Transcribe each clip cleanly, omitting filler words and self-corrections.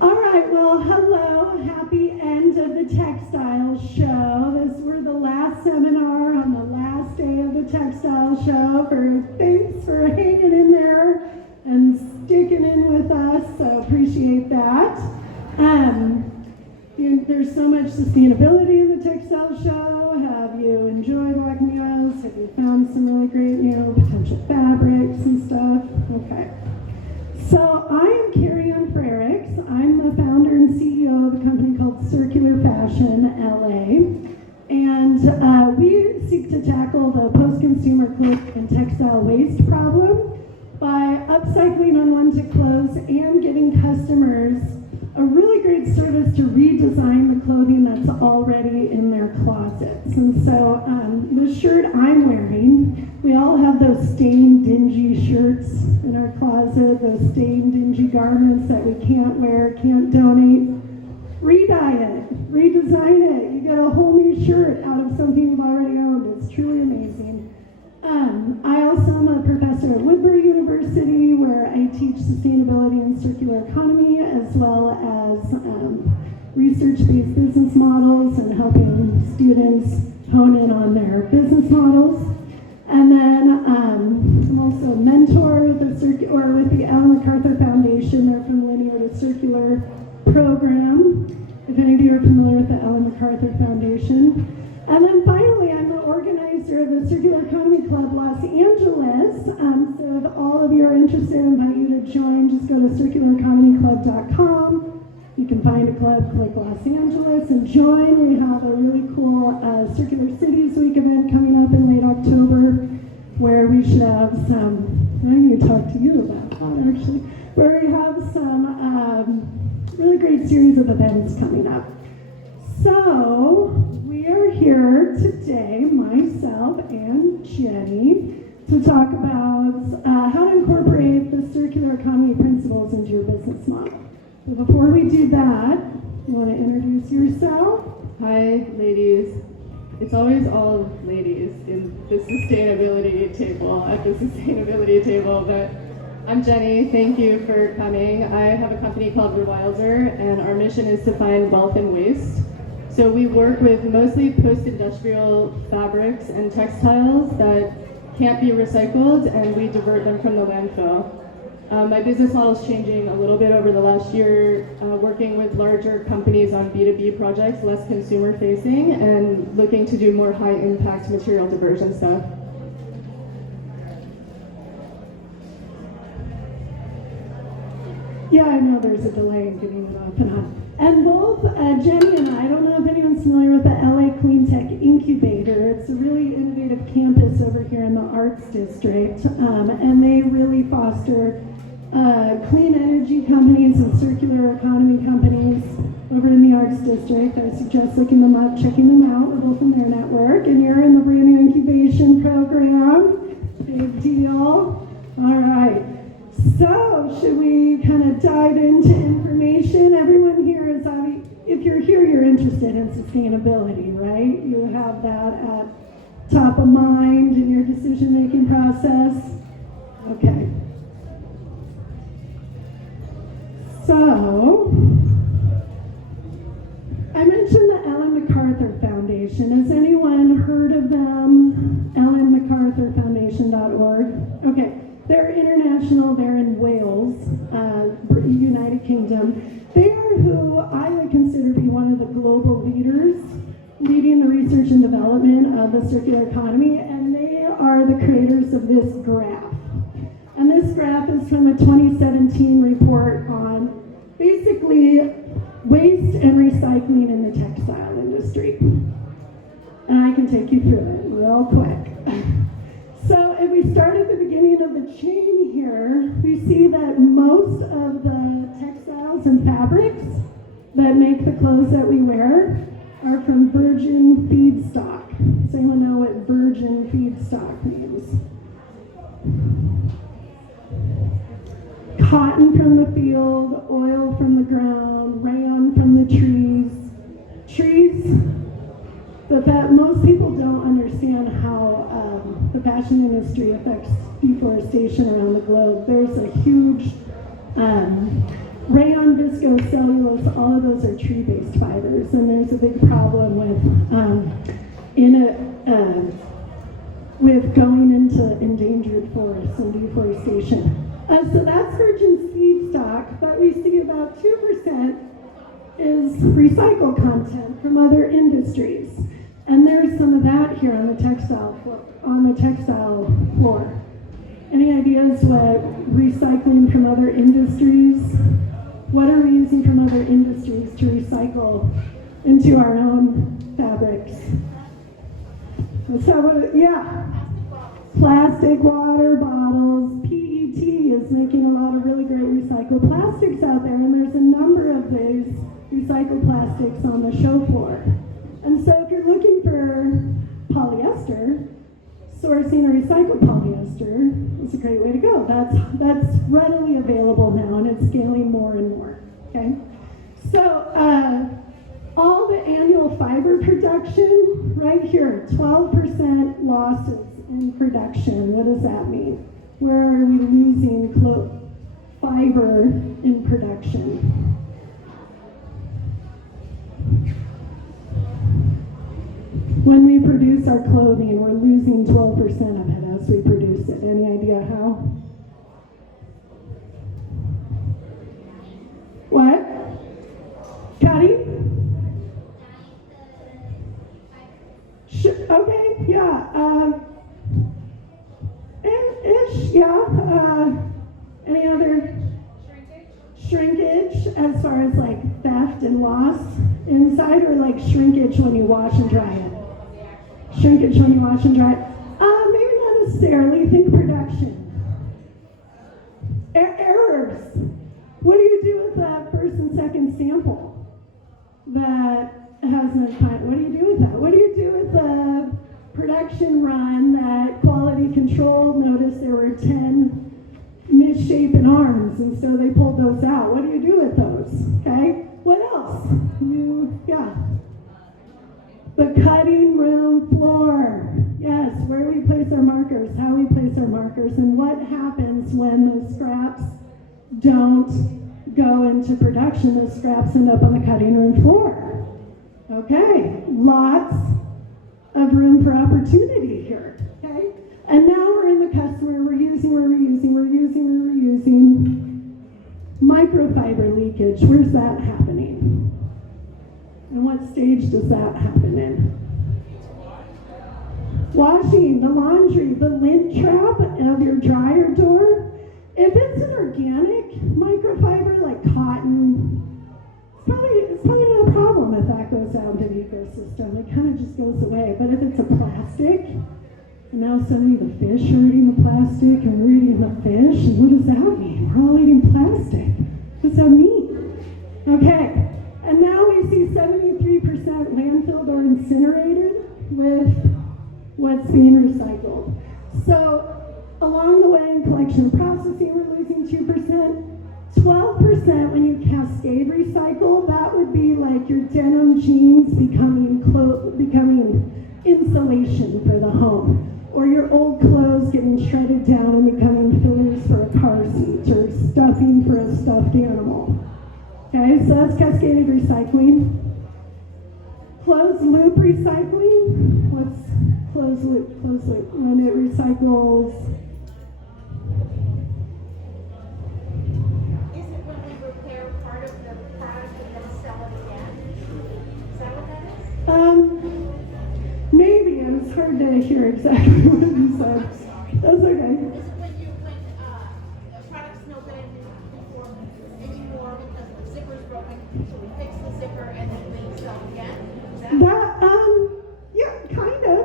All right, well, hello, happy end of the Textile Show. We're the last seminar on the last day of the Textile Show. Thanks for hanging in there and sticking in with us, so appreciate that. There's so much sustainability in the Textile Show. Have you enjoyed walking with us? Have you found some really great, potential fabrics and stuff? Okay. So I am Carrie Ann Frericks. I'm the founder and CEO of a company called Circular Fashion LA. And we seek to tackle the post-consumer clothing and textile waste problem by upcycling unwanted clothes and giving customers a really great service to redesign the clothing that's already in their closets. And so the shirt I'm wearing, we all have those stained, dingy shirts in our closet, those stained, dingy garments that we can't wear, can't donate. Re-dye it, redesign it. You get a whole new shirt out of something you've already owned. It's truly amazing. I also am a professor at Woodbury University, where I teach sustainability and circular economy, as well as research-based business models and helping students hone in on their business models. And then I'm also a mentor with the Ellen MacArthur Foundation. They're from Linear to Circular program, if any of you are familiar with the Ellen MacArthur Foundation. And then finally, I'm the organizer of the Circular Economy Club Los Angeles. So if all of you are interested, I invite you to join. Just go to circulareconomyclub.com. You can find a club like Los Angeles and join. We have a really cool Circular Cities Week event coming up in late October, where we should have some, I need to talk to you about that actually, where we have some really great series of events coming up. So we are here today, myself and Jenny, to talk about how to incorporate the circular economy principles into your business model. So before we do that, you want to introduce yourself? Hi, ladies. It's always all ladies in the sustainability table, but I'm Jenny. Thank you for coming. I have a company called Rewilder, and our mission is to find wealth in waste. So we work with mostly post-industrial fabrics and textiles that can't be recycled, and we divert them from the landfill. My business model is changing a little bit over the last year, working with larger companies on B2B projects, less consumer facing, and looking to do more high impact material diversion stuff. Yeah, I know there's a delay in getting it off and on. And both Jenny and I don't know if anyone's familiar with the LA Clean Tech Incubator. It's a really innovative campus over here in the Arts District, and they really foster clean energy companies and circular economy companies over in the Arts District. I suggest looking them up, checking them out. We're both in their network, and you're in the brand new incubation program. Big deal. All right. So, should we kind of dive into information? Everyone here is, if you're here, you're interested in sustainability, right? You have that at top of mind in your decision-making process. Okay. So, I mentioned the Ellen MacArthur Foundation. Has anyone heard of them? EllenMacArthurFoundation.org. Okay. They're international, they're in Wales, United Kingdom. They are who I would consider to be one of the global leaders leading the research and development of the circular economy, and they are the creators of this graph. And this graph is from a 2017 report on basically waste and recycling in the textile industry. And I can take you through it real quick. So if we start at the beginning of the chain here, we see that most of the textiles and fabrics that make the clothes that we wear are from virgin feedstock. Does anyone know what virgin feedstock means? Cotton from the field, oil from the ground, rayon from the trees. Most people don't understand how the fashion industry affects deforestation around the globe. There's a huge rayon, viscose, cellulose, all of those are tree-based fibers, and there's a big problem with going into endangered forests and deforestation. So that's virgin feedstock, but we see about 2% is recycled content from other industries. And there's some of that here on the textile floor. Any ideas what recycling from other industries? What are we using from other industries to recycle into our own fabrics? So, yeah. Plastic water bottles. PET is making a lot of really great recycled plastics out there, and there's a number of these recycled plastics on the show floor. And so if you're looking for polyester, sourcing a recycled polyester is a great way to go. That's readily available now, and it's scaling more and more, okay? So all the annual fiber production, right here, 12% losses in production. What does that mean? Where are we losing fiber in production? When we produce our clothing, we're losing 12% of it as we produce it. Any idea how? What? Cutting? Okay, yeah. Ish, yeah. Any other? Shrinkage as far as like theft and loss inside, or like shrinkage when you wash and dry it? Shrinkage when you wash and dry it? Maybe not necessarily. Think production. Errors. What do you do with that first and second sample that hasn't applied? What do you do with that? What do you do with the production run that quality control noticed there were 10 misshapen arms, and so they pulled those out? What do you do with those? Okay? What else? Yeah. The cutting room floor. Yes, where we place our markers, how we place our markers, and what happens when those scraps don't go into production. Those scraps end up on the cutting room floor. Okay, lots of room for opportunity here. Okay? And now we're in the customer, we're reusing. Microfiber leakage, where's that happening? And what stage does that happen in? Washing, the laundry, the lint trap of your dryer door. If it's an organic microfiber like cotton, it's probably not a problem if that goes out into the ecosystem. It kind of just goes away. But if it's a plastic, and now suddenly the fish are eating the plastic, and we're eating the fish, and what does that mean? We're all eating plastic. What does that mean? Okay, and now we see 73% landfilled or incinerated with what's being recycled. So along the way in collection and processing, we're losing 2%. 12% when you cascade recycle, that would be like your denim jeans becoming insulation for the home, or your old clothes getting shredded down and becoming fillers for a car seat, or stuffing for a stuffed animal. Okay, so that's cascaded recycling. Closed loop recycling. What's closed loop? Closed loop, when it recycles. Maybe, it was hard to hear exactly what you said. That's okay. When the product's no good anymore because the zipper's broken, so we fix the zipper and then we sell again? Yeah, kind of.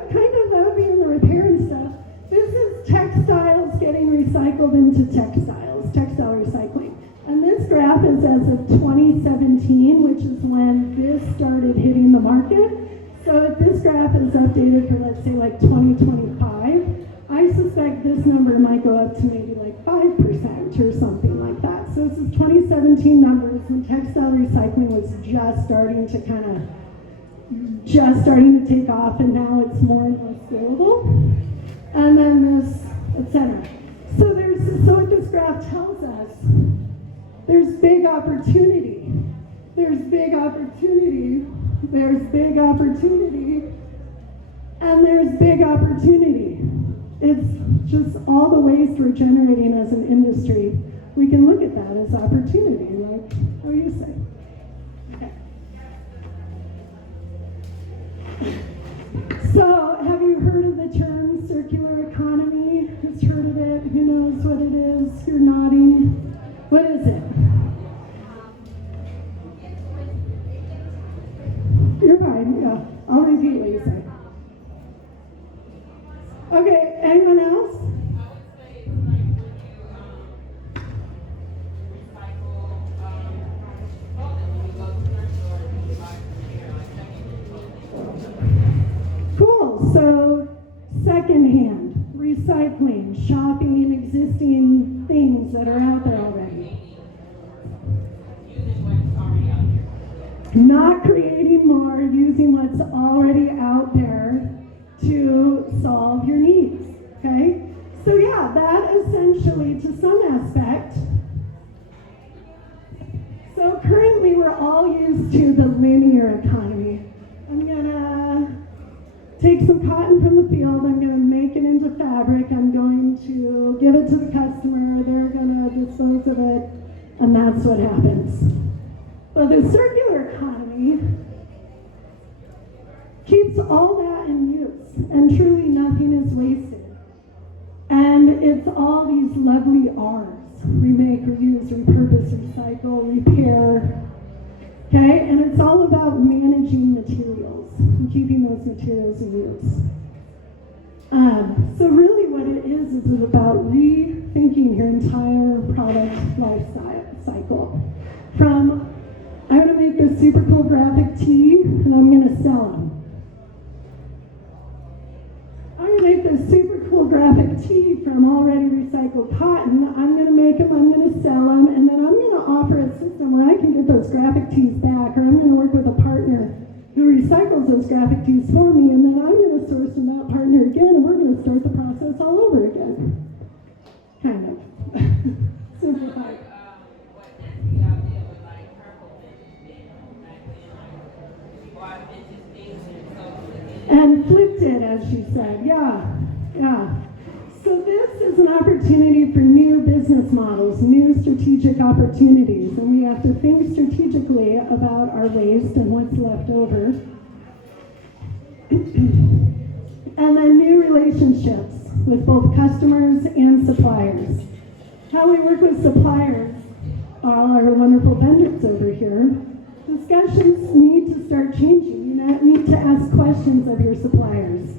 That would be in the repair and stuff. This is textiles getting recycled into textiles, textile recycling. And this graph is as of 2017, which is when this started hitting the market. So if this graph is updated for, let's say, like 2025, I suspect this number might go up to maybe like 5% or something like that. So this is 2017 numbers when textile recycling was just starting to take off, and now it's more and more scalable. And then this, etc. graph tells us there's big opportunity. There's big opportunity. There's big opportunity. And there's big opportunity. It's just all the waste we're generating as an industry. We can look at that as opportunity, like how you say. Okay. So, have you heard of the term circular economy? Who's heard of it? Who knows what it is? You're nodding. What is it? You're fine, yeah. I'll repeat what you say. Okay, anyone else? Cool, so secondhand recycling, shopping existing things that are out there already. Not creating more, using what's already out there to solve your needs, okay? So yeah, that essentially, to some aspect, so currently we're all used to the linear economy. I'm gonna take some cotton from the field, I'm gonna make it into fabric, I'm going to give it to the customer, they're gonna dispose of it, and that's what happens. But the circular economy keeps all that in use, and truly nothing is wasted. And it's all these lovely R's: remake, reuse, repurpose, recycle, repair. Okay, and it's all about managing materials and keeping those materials in use. So really what it is about rethinking your entire product life cycle. From, I'm going to make this super cool graphic tee and I'm going to sell them. I'm going to make this super cool graphic tee from already recycled cotton. I'm going to make them, I'm going to sell them, and then I'm going to offer a system where I can get those graphic tees back, or I'm going to work with a partner who recycles those graphic tees for me, and then I'm going to source from that partner again, and we're going to start the process all over again. Kind of. Simplified. And flipped it, as she said. Yeah. So this is an opportunity for new business models, new strategic opportunities, and we have to think strategically about our waste and what's left over. And then new relationships with both customers and suppliers. How we work with suppliers, all our wonderful vendors over here. Discussions need to start changing. You need to ask questions of your suppliers.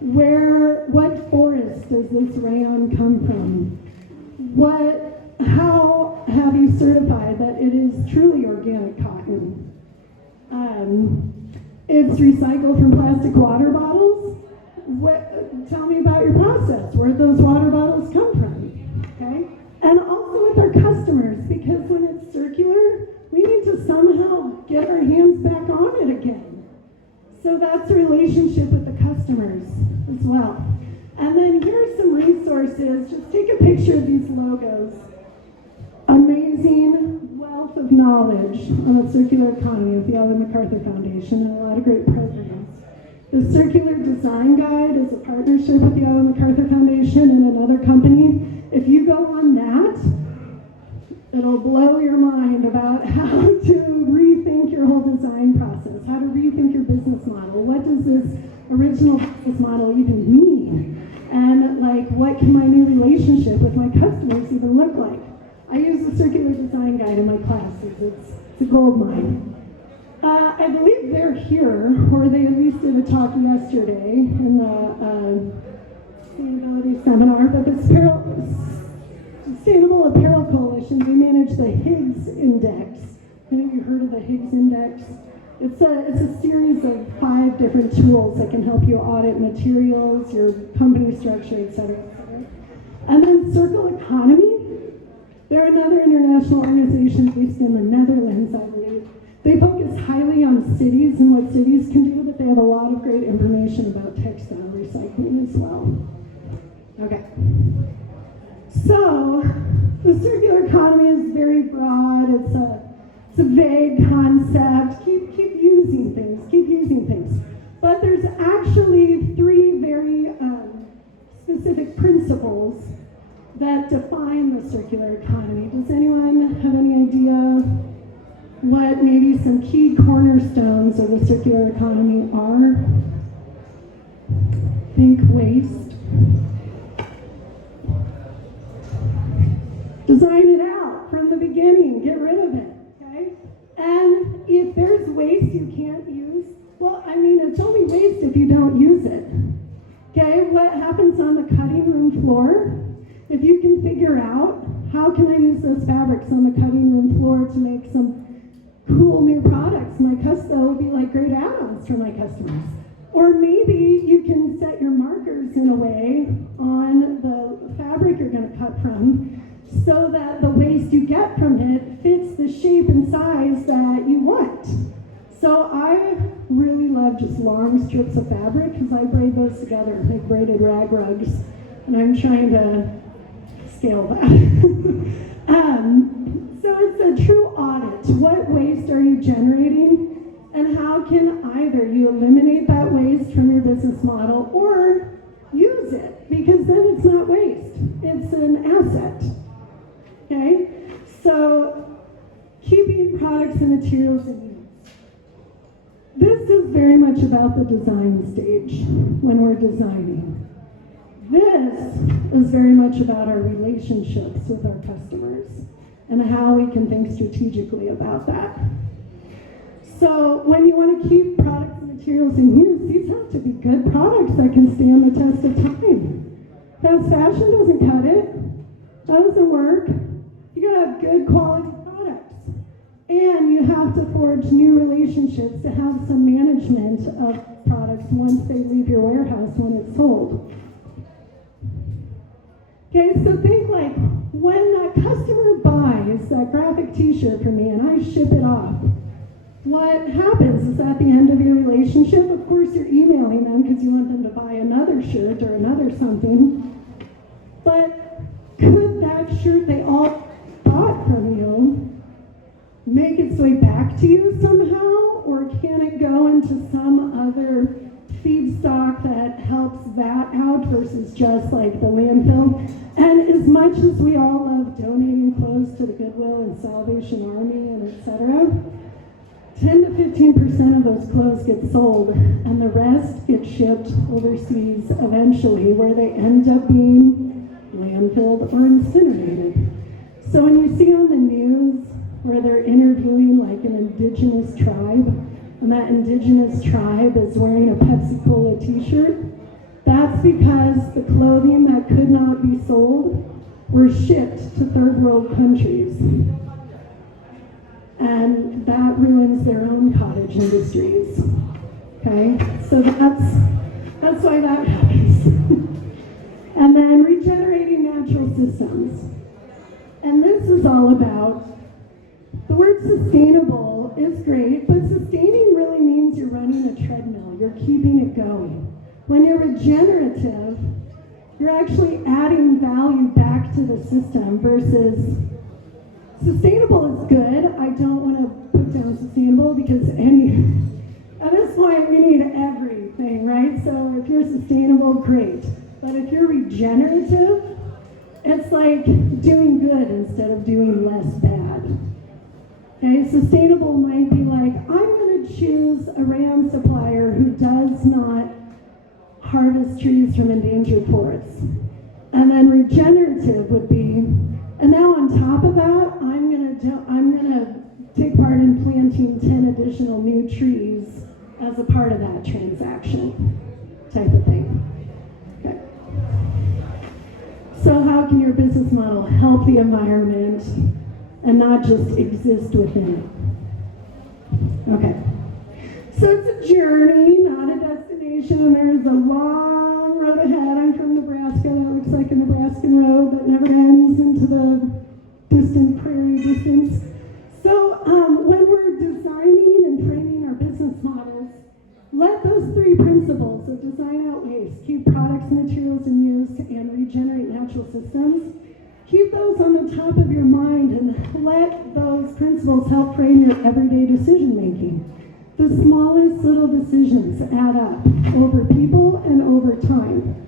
What forest does this rayon come from? How have you certified that it is truly organic cotton? It's recycled from plastic water bottles. Tell me about your process. Where'd those water bottles come from? Okay? And also with our customers, because when it's circular, we need to somehow get our hands back on it again. So that's a relationship with the customers as well. And then here's some resources. Just take a picture of these logos. Amazing wealth of knowledge on the circular economy with the MacArthur Foundation and a lot of great programs. The Circular Design Guide is a partnership with the MacArthur Foundation and another company. If you go on that, it'll blow your mind about how to rethink your whole design process, how to rethink your business model. What does this original business model even mean? And what can my new relationship with my customers even look like? I use the Circular Design Guide in my classes. It's a gold mine. I believe they're here, or they at least did a talk yesterday in the sustainability seminar, but the Sustainable Apparel Coalition, they manage the Higgs Index. Have you heard of the Higgs Index? It's a series of 5 different tools that can help you audit materials, your company structure, et cetera, et cetera. And then Circle Economy, they're another international organization based in the Netherlands, I believe. They focus highly on cities and what cities can do, but they have a lot of great information about textile recycling as well. Okay. So, The circular economy is very broad. It's a vague concept. Keep using things. Keep using things. But there's actually three very specific principles that define the circular economy. Does anyone have any idea what maybe some key cornerstones of the circular economy are? Think waste. Design it out from the beginning. Get rid of it, okay? And if there's waste you can't use, well, I mean, it's only waste if you don't use it. Okay, what happens on the cutting room floor? If you can figure out how can I use those fabrics on the cutting room floor to make some cool new products, that will be like great add-ons for my customers. Or maybe you can set your markers in a way on the fabric you're going to cut from so that the waste you get from it fits the shape and size that you want. So I really love just long strips of fabric because I braid those together, like braided rag rugs, and I'm trying to scale that. So it's a true audit. What waste are you generating, and how can either you eliminate that waste from your business model or use it, because then it's not waste, it's an asset. Okay? So keeping products and materials in use. This is very much about the design stage when we're designing. This is very much about our relationships with our customers and how we can think strategically about that. So when you want to keep products and materials in use, these have to be good products that can stand the test of time. Fast fashion doesn't cut it. That doesn't work. You gotta have good quality products. And you have to forge new relationships to have some management of products once they leave your warehouse when it's sold. Okay, so think like when that customer buys that graphic t-shirt from me and I ship it off, what happens is at the end of your relationship, of course you're emailing them because you want them to buy another shirt or another something, but could that shirt they all bought from you make its way back to you somehow, or can it go into some other feedstock that helps that out versus just like the landfill? And as much as we all love donating clothes to the Goodwill and Salvation Army and etc., 10 to 15% of those clothes get sold, and the rest get shipped overseas eventually, where they end up being landfilled or incinerated. So when you see on the news where they're interviewing like an indigenous tribe, and that indigenous tribe is wearing a Pepsi Cola t-shirt, that's because the clothing that could not be sold were shipped to third world countries. And that ruins their own cottage industries. Okay, so that's why that happens. And then regenerating natural systems. And this is all about, the word sustainable is great, but sustaining really means you're running a treadmill, you're keeping it going. When you're regenerative, you're actually adding value back to the system versus sustainable is good. I don't want to put down sustainable because at this point we need everything, right? So if you're sustainable, great. But if you're regenerative, it's like doing good instead of doing less bad. Okay, sustainable might be like, I'm going to choose a RAM supplier who does not harvest trees from endangered forests. And then regenerative would be, and now on top of that, I'm gonna take part in planting 10 additional new trees as a part of that transaction, type of thing. Okay. So how can your business model help the environment and not just exist within it? Okay. So it's a journey, not a destination. There's a long road ahead. I'm from Nebraska. That looks like a Nebraskan road that never ends into the distant prairie distance. So when we're designing and framing our business models, let those three principles of design out waste, keep products and materials in use, and regenerate natural systems Keep those on the top of your mind and let those principles help frame your everyday decision making. The smallest little decisions add up over people and over time.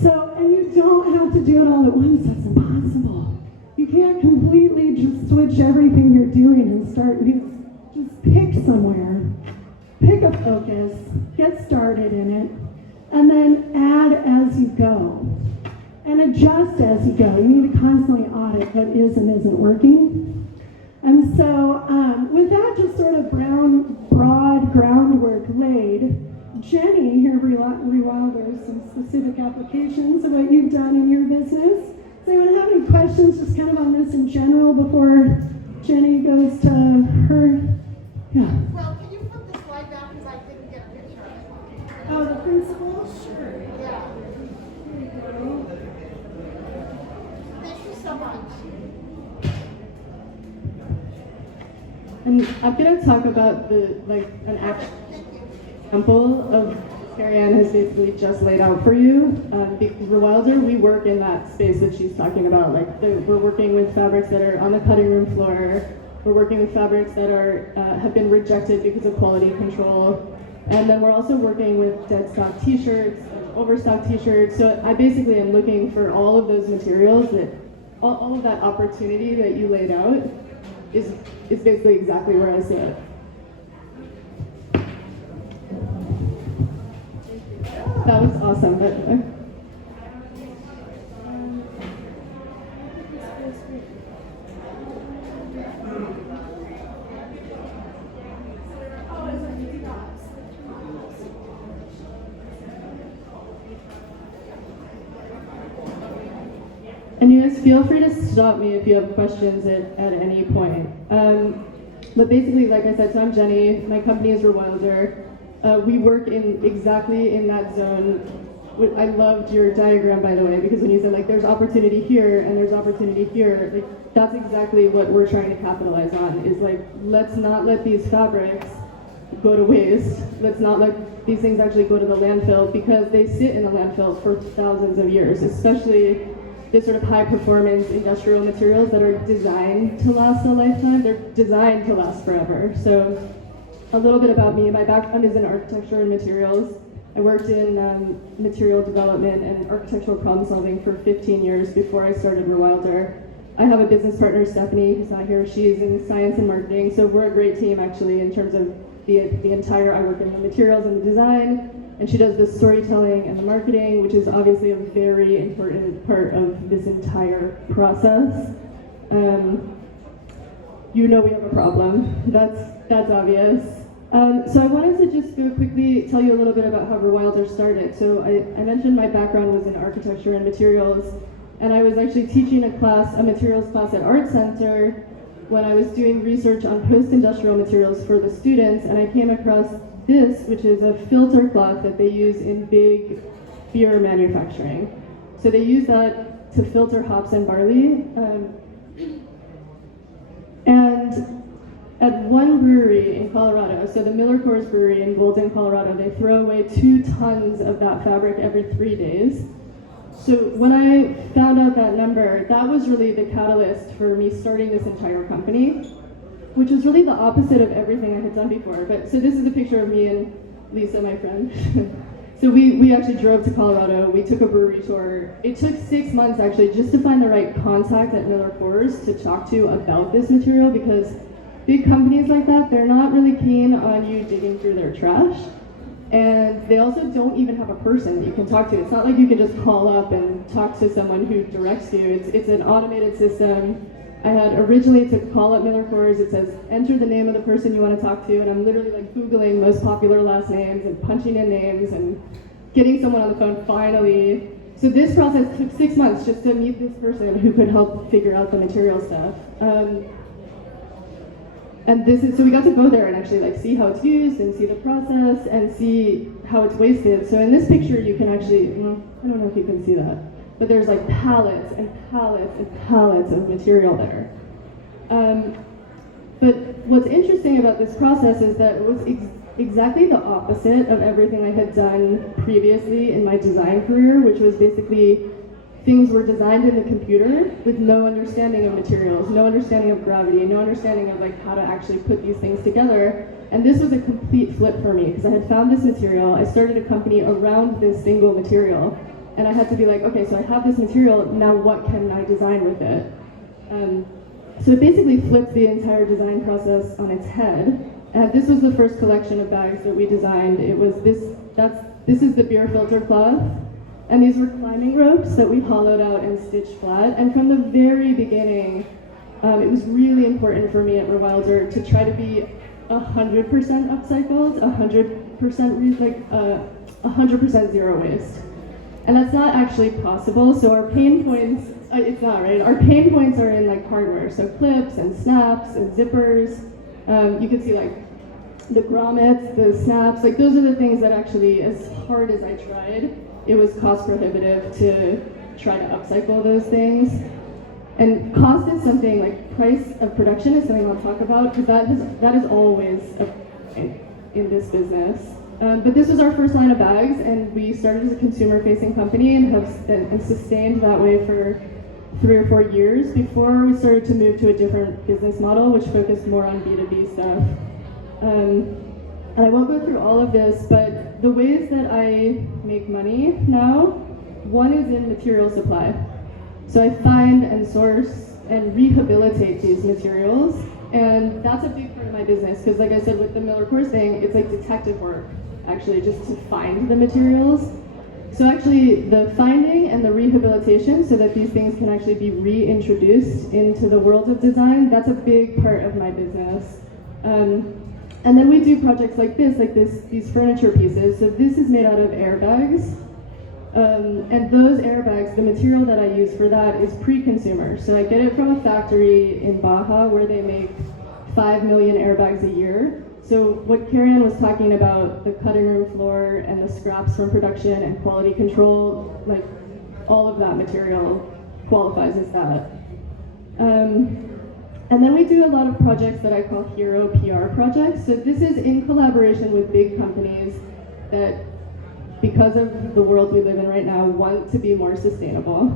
So, and you don't have to do it all at once, that's impossible. You can't completely just switch everything you're doing and start new. Just pick somewhere, pick a focus, get started in it, and then add as you go. And adjust as you go. You need to constantly audit what is and isn't working. And so with that just sort of broad groundwork laid, Jenny here rewilders some specific applications of what you've done in your business. Does anyone have any questions just kind of on this in general before Jenny goes to her? Yeah. Well, can you put the slide down because I didn't get a picture of it? Oh, the principal? Sure. Yeah. Thank you so much. And I'm gonna talk about an actual example of Carrie Ann has basically just laid out for you. Because Rewilder, we work in that space that she's talking about. We're working with fabrics that are on the cutting room floor. We're working with fabrics that have been rejected because of quality control. And then we're also working with Deadstock t-shirts, overstock t-shirts. So I basically am looking for all of those materials that, all of that opportunity that you laid out is basically exactly where I see it. That was awesome. And you guys feel free to stop me if you have questions at any point. But basically, like I said, so I'm Jenny. My company is Rewilder. We work exactly in that zone. I loved your diagram, by the way, because when you said there's opportunity here and there's opportunity here, that's exactly what we're trying to capitalize on. Is let's not let these fabrics go to waste. Let's not let these things actually go to the landfill, because they sit in the landfill for thousands of years, especially this sort of high performance industrial materials that are designed to last a lifetime. They're designed to last forever. So a little bit about me. My background is in architecture and materials. I worked in material development and architectural problem solving for 15 years before I started Rewilder. I have a business partner, Stephanie, who's not here. She's in science and marketing. So we're a great team, actually, in terms of the entire, I work in the materials and the design. And she does the storytelling and the marketing, which is obviously a very important part of this entire process. You know we have a problem. That's obvious. So I wanted to just go quickly tell you a little bit about how Rewilder started. So I mentioned my background was in architecture and materials, and I was actually teaching a materials class at Art Center when I was doing research on post-industrial materials for the students, and I came across this, which is a filter cloth that they use in big beer manufacturing. So they use that to filter hops and barley. And at one brewery in Colorado, so the Miller Coors Brewery in Golden, Colorado, they throw away 2 tons of that fabric every 3 days. So when I found out that number, that was really the catalyst for me starting this entire company, which was really the opposite of everything I had done before. But so this is a picture of me and Lisa, my friend. So we actually drove to Colorado. We took a brewery tour. It took 6 months actually just to find the right contact at Miller Coors to talk to about this material, because big companies like that, they're not really keen on you digging through their trash. And they also don't even have a person that you can talk to. It's not like you can just call up and talk to someone who directs you. It's an automated system. I had originally to call up Miller Coors. It says, enter the name of the person you want to talk to. And I'm literally Googling most popular last names and punching in names and getting someone on the phone finally. So this process took 6 months just to meet this person who could help figure out the material stuff. And so we got to go there and actually see how it's used and see the process and see how it's wasted. So in this picture you can actually, I don't know if you can see that, but there's pallets and pallets and pallets of material there. But what's interesting about this process is that it was exactly the opposite of everything I had done previously in my design career, which was basically things were designed in the computer with no understanding of materials, no understanding of gravity, no understanding of like how to actually put these things together. And this was a complete flip for me because I had found this material. I started a company around this single material. And I had to be like, okay, so I have this material, now what can I design with it? So it basically flipped the entire design process on its head. This was the first collection of bags that we designed. It was this is the beer filter cloth. And these were climbing ropes that we hollowed out and stitched flat. And from the very beginning, it was really important for me at Rewilder to try to be 100% upcycled, 100% zero waste. And that's not actually possible. So our pain points, it's not, right? Our pain points are in like hardware. So clips and snaps and zippers. You can see like the grommets, the snaps, like those are the things that actually, as hard as I tried, it was cost prohibitive to try to upcycle those things. And cost is something, like price of production is something I'll talk about, because that is always in this business. But this was our first line of bags, and we started as a consumer-facing company and have sustained that way for 3 or 4 years before we started to move to a different business model, which focused more on B2B stuff. And I won't go through all of this, but the ways that I make money now, one is in material supply. So I find and source and rehabilitate these materials, and that's a big part of my business, because like I said with the Miller Coors thing, it's like detective work, actually, just to find the materials. So actually the finding and the rehabilitation so that these things can actually be reintroduced into the world of design, that's a big part of my business. And then we do projects like these furniture pieces. So this is made out of airbags. And those airbags, the material that I use for that is pre-consumer. So I get it from a factory in Baja where they make 5 million airbags a year. So what Karen was talking about, the cutting room floor and the scraps from production and quality control, like all of that material qualifies as that. And then we do a lot of projects that I call hero PR projects. So this is in collaboration with big companies that, because of the world we live in right now, want to be more sustainable.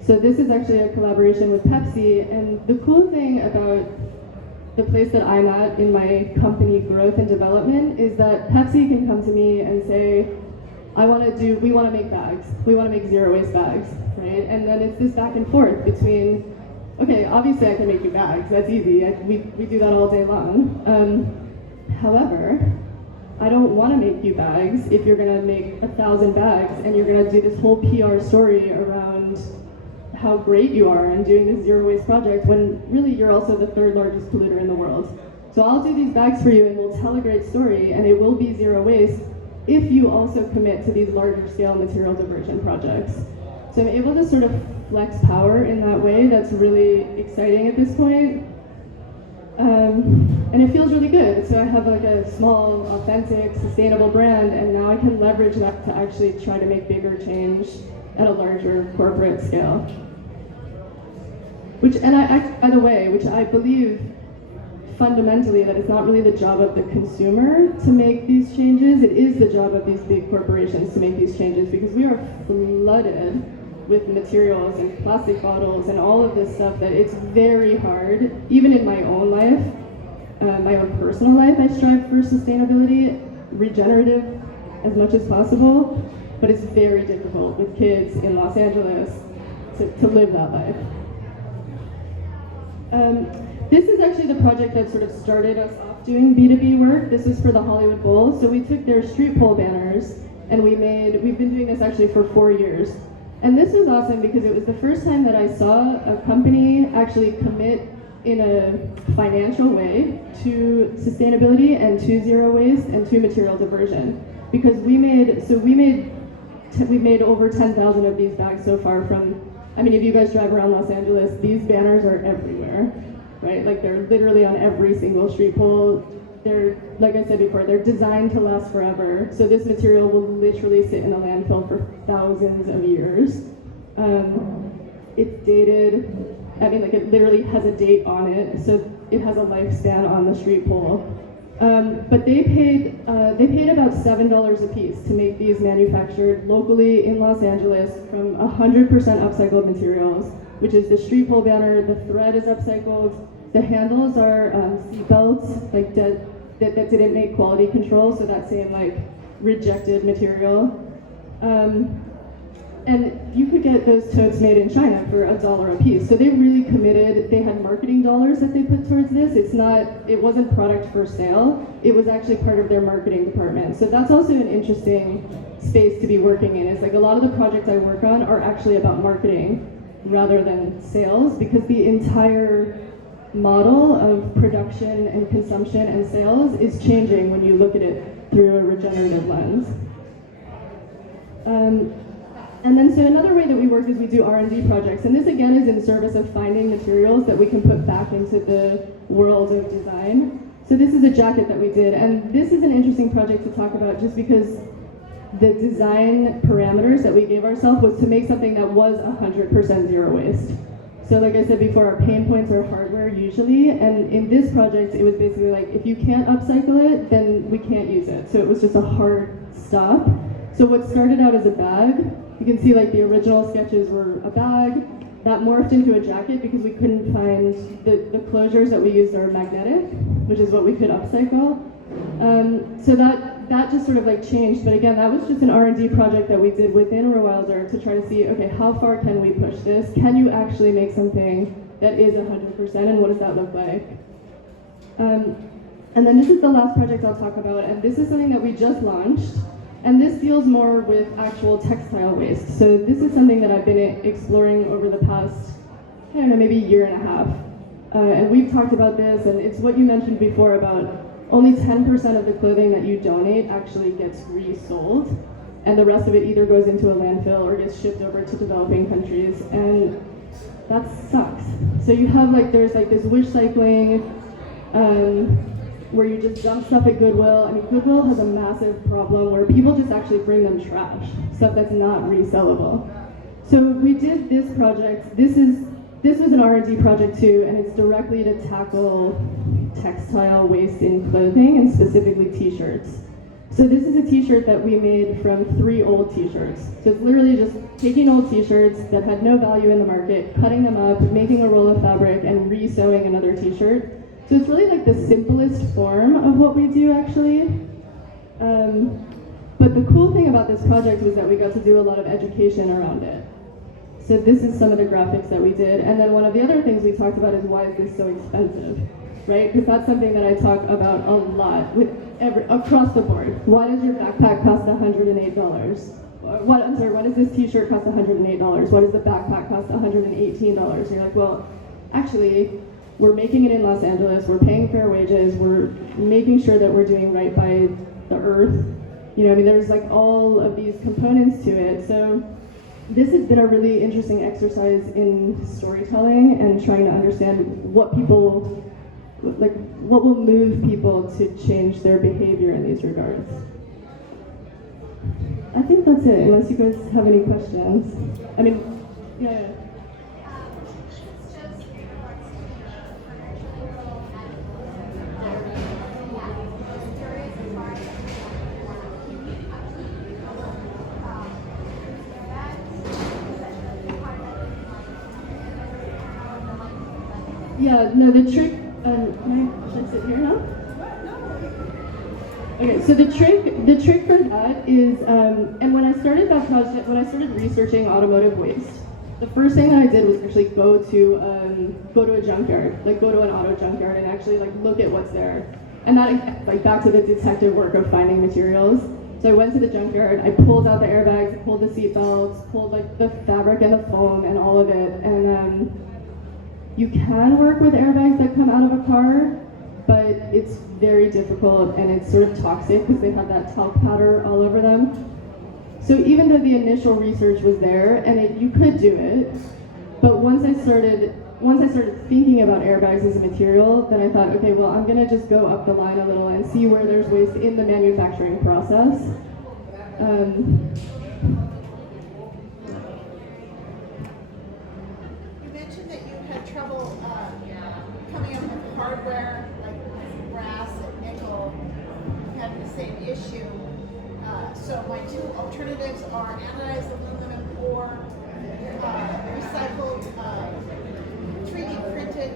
So this is actually a collaboration with Pepsi, and the cool thing about the place that I'm at in my company growth and development is that Pepsi can come to me and say, we want to make bags. We want to make zero waste bags, right? And then it's this back and forth between, okay, obviously I can make you bags, that's easy. We do that all day long. However, I don't want to make you bags if you're going to make 1,000 bags and you're going to do this whole PR story around how great you are in doing this zero waste project when really you're also the 3rd largest polluter in the world. So I'll do these bags for you and we'll tell a great story and it will be zero waste if you also commit to these larger scale material diversion projects. So I'm able to sort of flex power in that way. That's really exciting at this point. And it feels really good. So I have like a small, authentic, sustainable brand, and now I can leverage that to actually try to make bigger change at a larger corporate scale. By the way, which I believe fundamentally that it's not really the job of the consumer to make these changes. It is the job of these big corporations to make these changes, because we are flooded with materials and plastic bottles and all of this stuff that it's very hard, even in my own life, my own personal life, I strive for sustainability, regenerative as much as possible, but it's very difficult with kids in Los Angeles to live that life. This is actually the project that sort of started us off doing B2B work. This was for the Hollywood Bowl. So we took their street pole banners and we've been doing this actually for 4 years. And this was awesome because it was the first time that I saw a company actually commit in a financial way to sustainability and to zero waste and to material diversion. Because we made over 10,000 of these bags so far from, I mean, if you guys drive around Los Angeles, these banners are everywhere, right? Like they're literally on every single street pole. They're, like I said before, they're designed to last forever. So this material will literally sit in a landfill for thousands of years. It's dated, I mean, like it literally has a date on it. So it has a lifespan on the street pole. But they paid about $7 a piece to make these manufactured locally in Los Angeles from 100% upcycled materials, which is the street pole banner. The thread is upcycled. The handles are seat belts, like that didn't make quality control, so that same like rejected material. And you could get those totes made in China for $1 a piece. So they really committed. They had marketing dollars that they put towards this. It wasn't product for sale. It was actually part of their marketing department. So that's also an interesting space to be working in. Is like a lot of the projects I work on are actually about marketing rather than sales, because the entire model of production and consumption and sales is changing when you look at it through a regenerative lens. And then so another way that we work is we do R&D projects, and this again is in service of finding materials that we can put back into the world of design. So this is a jacket that we did, and this is an interesting project to talk about just because the design parameters that we gave ourselves was to make something that was 100% zero waste. So like I said before, our pain points are hardware usually, and in this project it was basically like, if you can't upcycle it, then we can't use it. So it was just a hard stop. So what started out as a bag, you can see like the original sketches were a bag, that morphed into a jacket because we couldn't find, the closures that we used are magnetic, which is what we could upcycle. So that just sort of like changed, but again, that was just an R&D project that we did within Rewilder to try to see, okay, how far can we push this? Can you actually make something that is 100%, and what does that look like? And then this is the last project I'll talk about, and this is something that we just launched. And this deals more with actual textile waste. So this is something that I've been exploring over the past, I don't know, maybe year and a half. And we've talked about this, and it's what you mentioned before about only 10% of the clothing that you donate actually gets resold. And the rest of it either goes into a landfill or gets shipped over to developing countries. And that sucks. So you have like, there's like this wish cycling, where you just dump stuff at Goodwill. I mean, Goodwill has a massive problem where people just actually bring them trash, stuff that's not resellable. So we did this project. This was an R&D project too, and it's directly to tackle textile waste in clothing, and specifically t-shirts. So this is a t-shirt that we made from 3 old t-shirts. So it's literally just taking old t-shirts that had no value in the market, cutting them up, making a roll of fabric, and re-sewing another t-shirt. So it's really like the simplest form of what we do, actually. But the cool thing about this project was that we got to do a lot of education around it. So this is some of the graphics that we did. And then one of the other things we talked about is, why is this so expensive, right? Because that's something that I talk about a lot with across the board. Why does your backpack cost $108? Why does this t-shirt cost $108? Why does the backpack cost $118? And you're like, well, actually, we're making it in Los Angeles, we're paying fair wages, we're making sure that we're doing right by the earth. You know, I mean, there's like all of these components to it. So this has been a really interesting exercise in storytelling and trying to understand what people, like what will move people to change their behavior in these regards. I think that's it, unless you guys have any questions. I mean, yeah. Yeah, no, the trick, should I sit here now? Okay, so the trick for that is, and when I started that project, when I started researching automotive waste, the first thing that I did was actually go to a junkyard, like go to an auto junkyard and actually like look at what's there. And that, like back to the detective work of finding materials. So I went to the junkyard, I pulled out the airbags, I pulled the seat belts, pulled like the fabric and the foam and all of it, and you can work with airbags that come out of a car, but it's very difficult and it's sort of toxic because they have that talc powder all over them. So even though the initial research was there and you could do it, but once I started thinking about airbags as a material, then I thought, okay, well, I'm gonna just go up the line a little and see where there's waste in the manufacturing process. Trouble coming up with hardware like brass and nickel issue. So my two alternatives are anodized aluminum or recycled 3D printed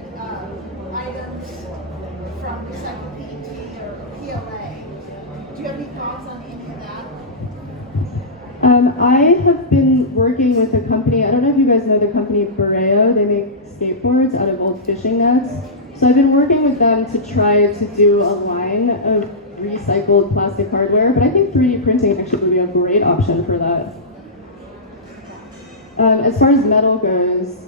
items from recycled PET or PLA. Do you have any thoughts on any of that? I have been working with a company, I don't know if you guys know the company Boreo, they make skateboards out of old fishing nets. So I've been working with them to try to do a line of recycled plastic hardware, but I think 3D printing actually would be a great option for that. As far as metal goes,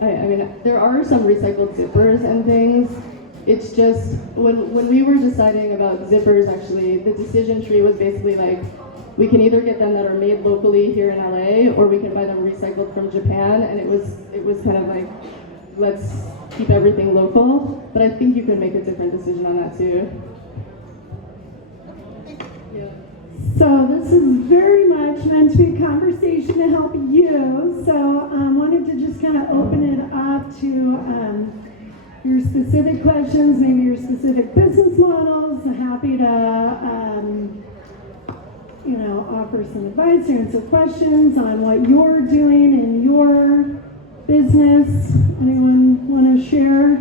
I mean, there are some recycled zippers and things. It's just, when we were deciding about zippers, actually, the decision tree was basically like, we can either get them that are made locally here in LA, or we can buy them recycled from Japan, and it was kind of like, let's keep everything local, but I think you could make a different decision on that too. Yeah. So this is very much meant to be a conversation to help you. So I wanted to just kind of open it up to your specific questions, maybe your specific business models. I'm happy to offer some advice or answer questions on what you're doing in your business. Anyone want to share?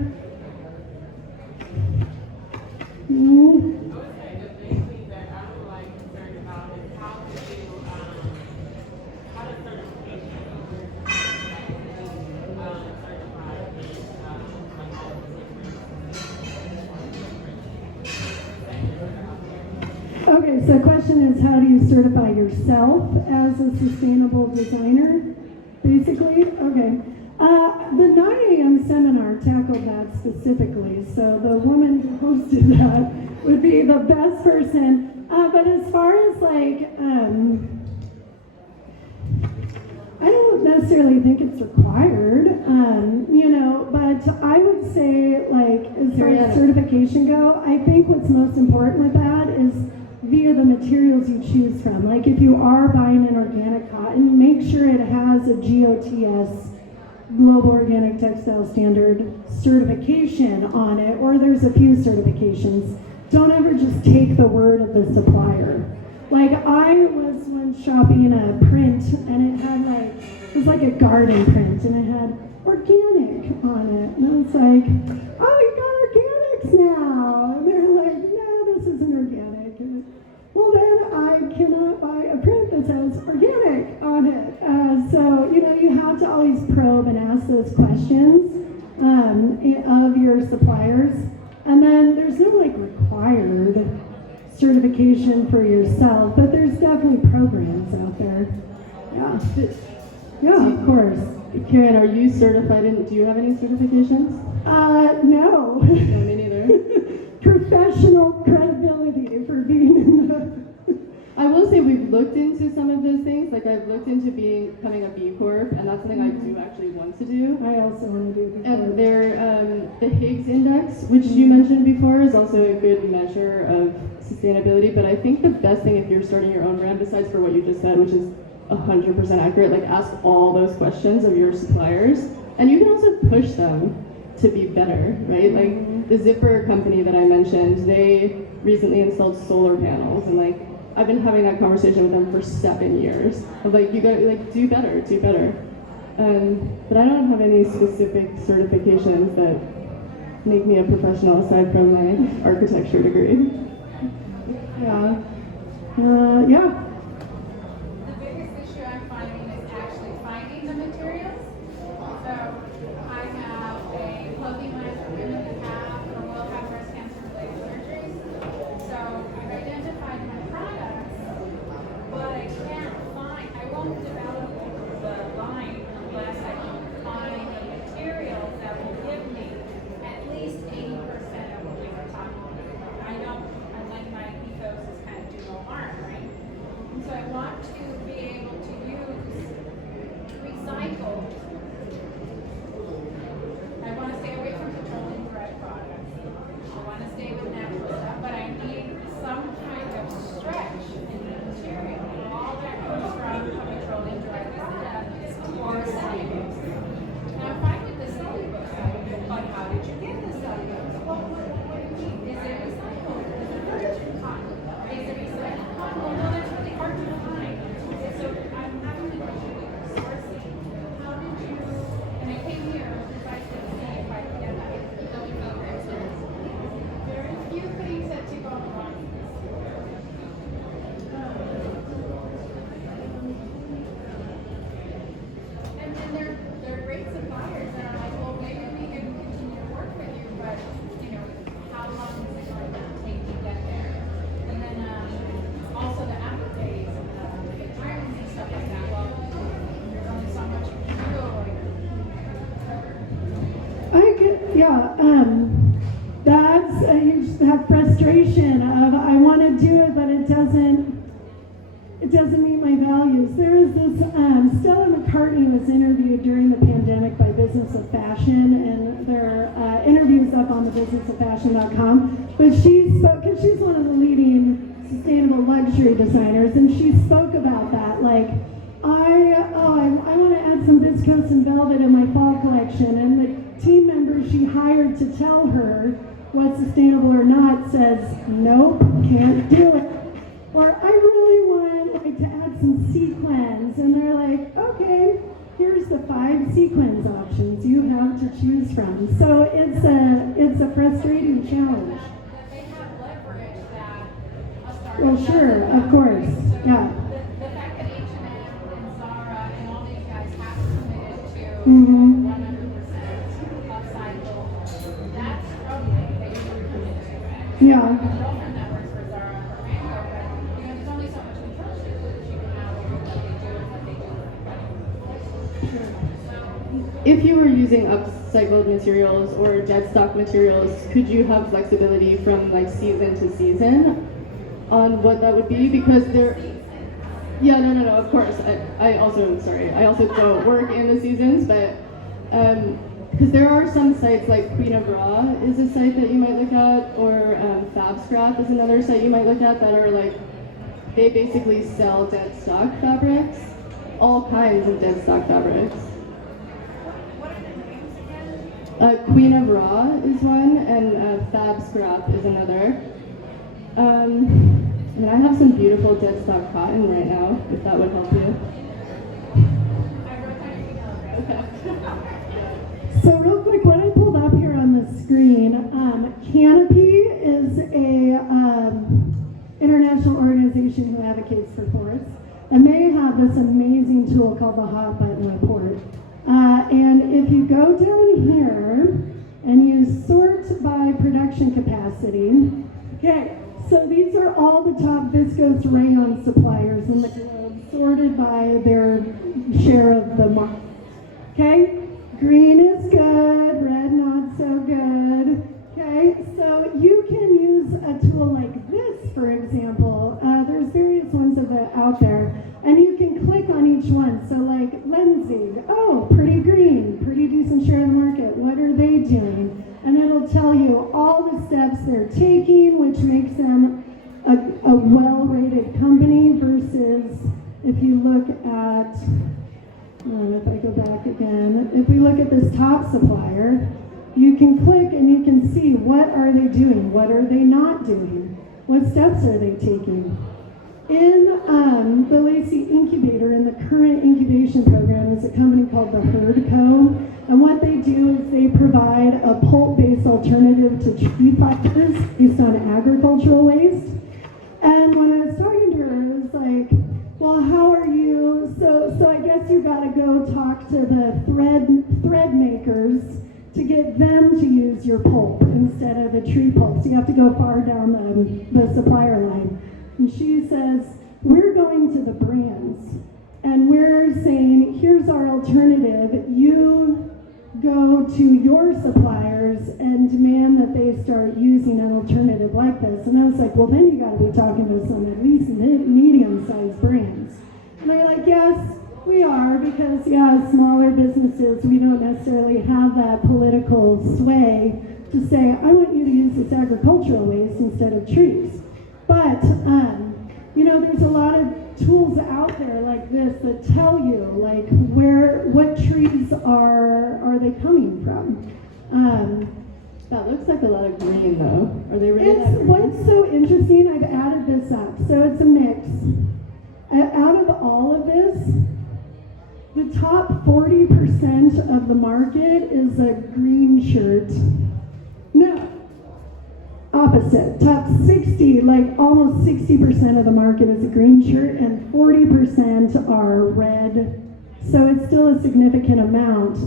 Okay, so the question is, how do you certify yourself as a sustainable designer, basically? Okay. The 9 a.m. seminar tackled that specifically, so the woman who hosted that would be the best person. But as far as I don't necessarily think it's required, but I would say, as far as certification go, I think what's most important with that is via the materials you choose from. Like if you are buying an organic cotton, make sure it has a GOTS, Global Organic Textile Standard certification on it, or there's a few certifications. Don't ever just take the word of the supplier. Like I was once shopping a print and it was like a garden print and it had organic on it. And I was like, oh, you got organics now. And they're like, no, this isn't organic. And, well, then I cannot buy a print that says organic on it. So, you have to always probe and ask those questions of your suppliers. And then there's no required certification for yourself, but there's definitely programs out there. Yeah. Yeah, of course. Karen, are you certified do you have any certifications? No. No, me neither. Professional credibility for being in the... I will say we've looked into some of those things. Like I've looked into becoming a B Corp, and that's something I do actually want to do. I also want to do B Corp. And the Higgs Index, which you mentioned before, is also a good measure of sustainability. But I think the best thing if you're starting your own brand, besides for what you just said, which is 100% accurate, ask all those questions of your suppliers, and you can also push them to be better, right? Like the zipper company that I mentioned, they recently installed solar panels, and I've been having that conversation with them for 7 years of you gotta do better. But I don't have any specific certifications that make me a professional aside from my architecture degree. Yeah. Yeah. The biggest issue I'm finding is actually finding the materials. So I have a clothing line for women that have or will have breast cancer related surgeries. So I've identified my products, but I can't find, I won't develop the line unless I can find the materials that will give me at least 80% of what we were talking about. I like my ethos is kind of do no harm, right? yeah, that's, you just have frustration of, I want to do it, but it doesn't meet my values. There is this, Stella McCartney was interviewed during the pandemic by Business of Fashion, and there are interviews up on the businessofashion.com, but she spoke, because she's one of the leading sustainable luxury designers, and she spoke about that, like, I want to add some viscose and velvet in my fall collection, and the team member she hired to tell her what's sustainable or not says, nope, can't do it. Or I really want like to add some sequins, and they're like, okay, here's the 5 sequins options you have to choose from. So it's a frustrating challenge. That they have leverage that a startup Well, sure, doesn't of have. course, So yeah. the fact that H&M and Zara and all these guys have committed to Mhm. 100% upcycle, that's troubling. They should commit to it. Yeah. My girlfriend that works for Zara or Rainbow, but there's only so much control she can have over what they do and what they do with the If you were using upcycled materials or deadstock materials, could you have flexibility from like season to season on what that would be? Because there, yeah, no, of course. I also don't work in the seasons, but because there are some sites like Queen of Raw is a site that you might look at, or Fab Scrap is another site you might look at that are like, they basically sell dead stock fabrics, all kinds of dead stock fabrics. What are the names again? Queen of Raw is one, and Fab Scrap is another. And I have some beautiful dead stock cotton right now, if that would help you. I wrote down your email address. So real quick, what I pulled up here on the screen, Canopy is a international organization who advocates for forests, and they have this amazing tool called the Hot Button Report. And if you go down here and you sort by production capacity, okay, so these are all the top viscose rayon suppliers in the globe, sorted by their share of the market. Okay? Green is good, red not so good. Okay, so you can use a tool like this, for example. There's various ones out there, and you can click on each one. So like Lenzing, oh, pretty green, pretty decent share of the market. What are they doing? And it'll tell you all the steps they're taking, which makes them a well-rated company versus if you look at, if I go back again, if we look at this top supplier, you can click and you can see what are they doing, what are they not doing, what steps are they taking. In the Lacey Incubator, in the current incubation program, is a company called the Herd Co. And what they do is they provide a pulp-based alternative to tree fibers based on agricultural waste. And when I was talking to her, it was like, well, how are you? So I guess you got to go talk to the thread makers to get them to use your pulp instead of the tree pulp. So you have to go far down the supplier line. And she says, we're going to the brands and we're saying, here's our alternative. You go to your suppliers and demand that they start using an alternative like this. And I was like, well, then you got to be talking to some at least medium-sized brands. And they're like, yes, we are, because smaller businesses, we don't necessarily have that political sway to say, I want you to use this agricultural waste instead of trees. But, there's a lot of tools out there like this that tell you, like, what trees are they coming from. That looks like a lot of green, though. Are they really that green? What's so interesting, I've added this up. So it's a mix. Out of all of this, the top 40% of the market is a green shirt. No. Opposite. Top 60, like almost 60% of the market is a green shirt, and 40% are red. So it's still a significant amount.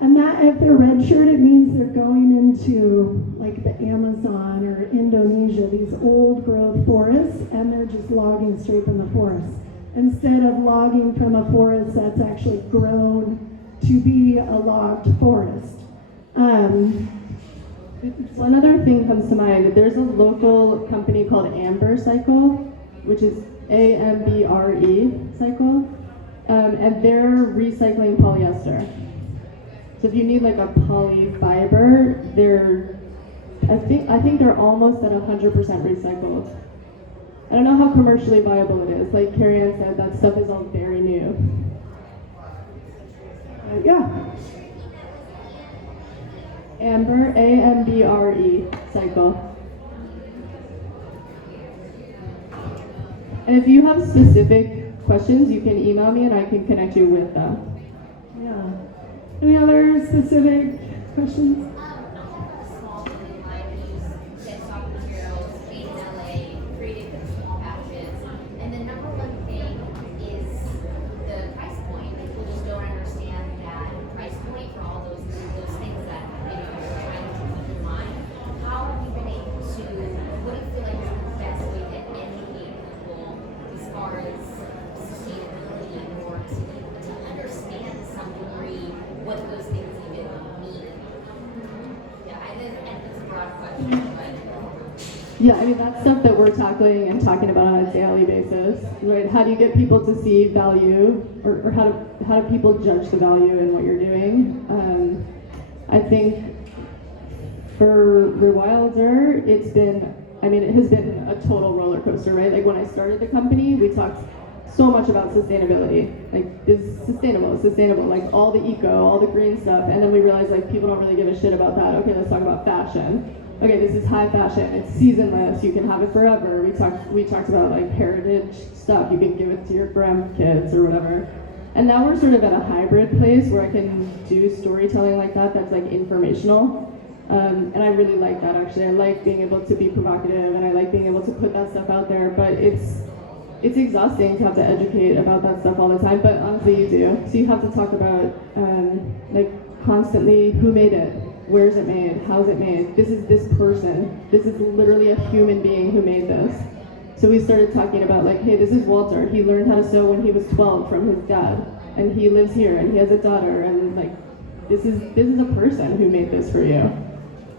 And that, if they're red shirt, it means they're going into like the Amazon or Indonesia, these old growth forests, and they're just logging straight from the forest, instead of logging from a forest that's actually grown to be a logged forest. So another thing comes to mind. There's a local company called Amber Cycle, which is AMBRE Cycle, and they're recycling polyester. So if you need like a poly fiber, I think they're almost at 100% recycled. I don't know how commercially viable it is. Like Carrie Ann said, that stuff is all very new. Yeah. Amber, AMBRE Cycle. And if you have specific questions, you can email me and I can connect you with them. Yeah. Any other specific questions? I have a small building line. We use Deadstock materials made in LA, created with small batches. And the number one thing is the price point. People just don't understand that price point for all those things that maybe you're trying to keep in mind. How have you been able to, what do you feel like is the best way to educate people as far as sustainability or to understand to some degree what those things even mean? Yeah, it's a broad question, but. Yeah, I mean, that's stuff that we're tackling and talking about on a daily basis, right? How do you get people to see value, or how do people judge the value in what you're doing? I think for Rewilder, it has been a total roller coaster, right? Like when I started the company, we talked so much about sustainability, like is sustainable, like all the eco, all the green stuff, and then we realized like people don't really give a shit about that. Okay, let's talk about fashion. Okay, this is high fashion, it's seasonless, you can have it forever. We talked about like heritage stuff, you can give it to your grandkids or whatever. And now we're sort of at a hybrid place where I can do storytelling like that that's like informational. And I really like that actually. I like being able to be provocative and I like being able to put that stuff out there, but it's exhausting to have to educate about that stuff all the time, but honestly you do. So you have to talk about like constantly who made it, where's it made, how's it made, this is this person, this is literally a human being who made this. So we started talking about like, hey, this is Walter, he learned how to sew when he was 12 from his dad, and he lives here and he has a daughter, and like this is a person who made this for you.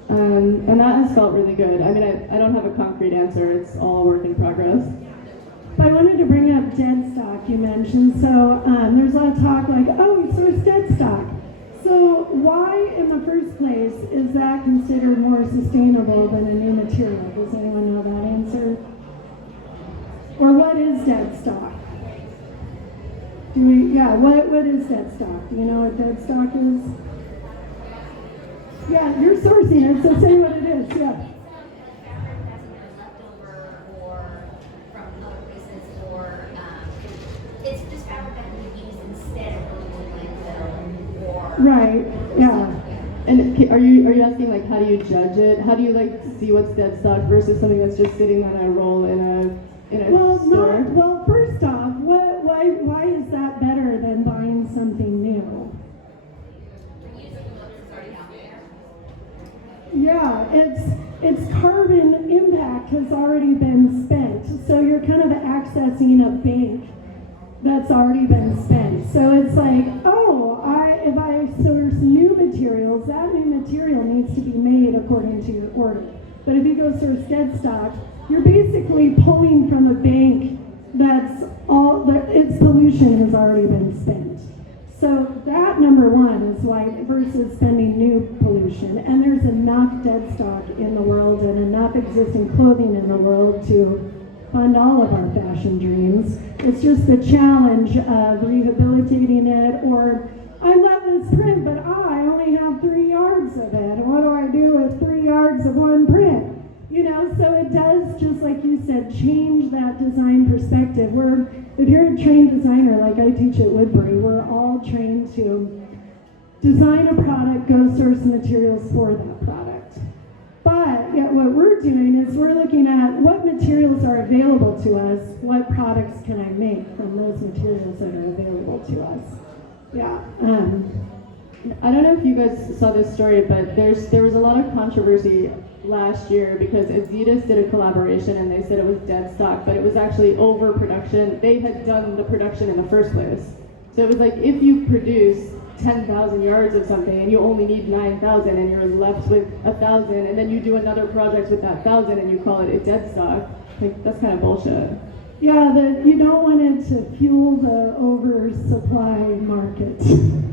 And that has felt really good. I mean, I don't have a concrete answer, it's all a work in progress. I wanted to bring up Deadstock, you mentioned. So there's a lot of talk like, oh, you source Deadstock. So why in the first place is that considered more sustainable than a new material? Does anyone know that answer? Or what is Deadstock? What is Deadstock? Do you know what Deadstock is? Yeah, you're sourcing it, so say what it is, yeah. It's just fabric that can be used instead of going to landfill or. Right, yeah. And are you asking like how do you judge it? How do you like see what's dead stock versus something that's just sitting on a roll in a store? First off, why is that better than buying something new? Yeah, its carbon impact has already been spent, so you're kind of accessing a bank that's already been spent. So it's like, if I source new materials, that new material needs to be made according to your order. But if you go source dead stock, you're basically pulling from a bank that's its pollution has already been spent. So that number one is why versus spending new pollution. And there's enough dead stock in the world and enough existing clothing in the world to fund all of our fashion dreams. It's just the challenge of rehabilitating it, or I love this print, but I only have 3 yards of it. What do I do with 3 yards of one print? So it does, just like you said, change that design perspective. If you're a trained designer, like I teach at Woodbury, we're all trained to design a product, go source materials for that product. But yet what we're doing is we're looking at what materials are available to us, what products can I make from those materials that are available to us. Yeah. I don't know if you guys saw this story, but there was a lot of controversy last year because Adidas did a collaboration and they said it was dead stock, but it was actually overproduction. They had done the production in the first place. So it was like if you produce 10,000 yards of something and you only need 9,000 and you're left with 1,000, and then you do another project with that 1,000 and you call it a dead stock. Like, that's kind of bullshit. Yeah, you don't want it to fuel the oversupply market.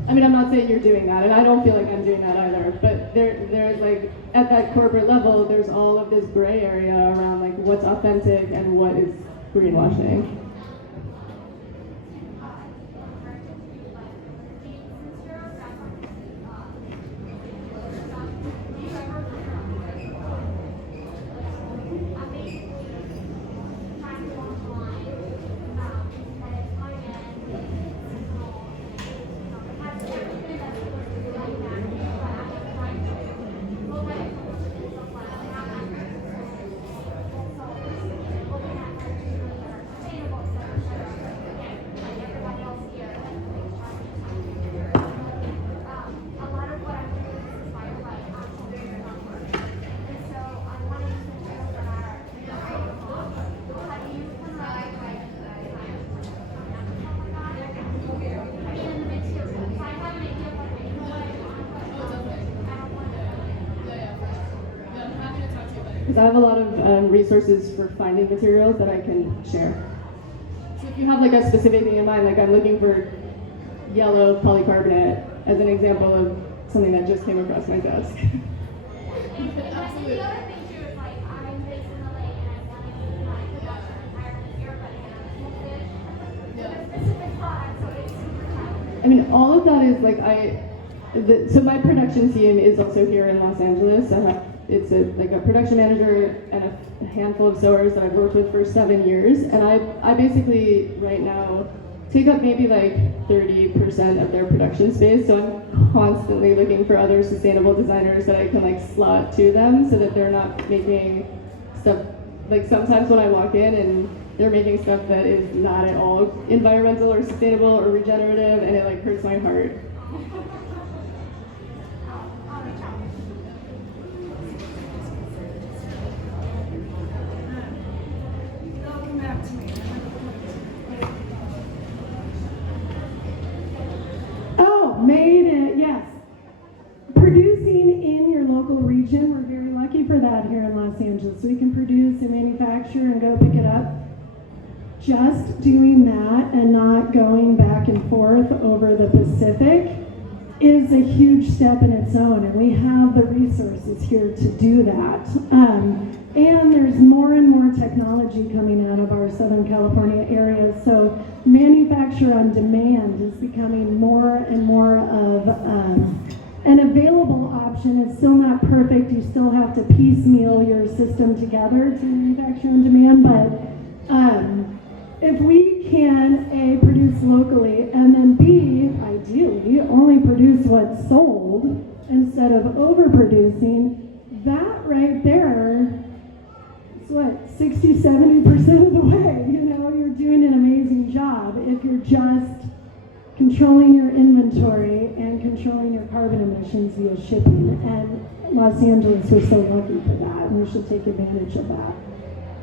I mean, I'm not saying you're doing that, and I don't feel like I'm doing that either, but there's like, at that corporate level, there's all of this gray area around like what's authentic and what is greenwashing. Because I have a lot of resources for finding materials that I can share. So if you have like a specific thing in mind, like I'm looking for yellow polycarbonate as an example of something that just came across my desk. Absolutely. The other thing too is like I'm based in LA and I want to keep my production environment here, but with a specific product, so it's super tough. I mean, all of that is like so my production team is also here in Los Angeles. It's like a production manager and a handful of sewers that I've worked with for 7 years, and I basically right now take up maybe like 30% of their production space. So I'm constantly looking for other sustainable designers that I can like slot to them so that they're not making stuff, like sometimes when I walk in and they're making stuff that is not at all environmental or sustainable or regenerative, and it like hurts my heart. Made it, yes. Producing in your local region, we're very lucky for that here in Los Angeles. We can produce and manufacture and go pick it up. Just doing that and not going back and forth over the Pacific is a huge step in its own, and we have the resources here to do that. And there's more and more technology coming out of our Southern California area, so manufacture on demand is becoming more and more of an available option. It's still not perfect. You still have to piecemeal your system together to manufacture on demand, but if we can, A, produce locally, and then B, ideally, only produce what's sold instead of overproducing, that right there is what, 60-70% of the way. You know, you're doing an amazing job if you're just controlling your inventory and controlling your carbon emissions via shipping. And Los Angeles was so lucky for that, and we should take advantage of that.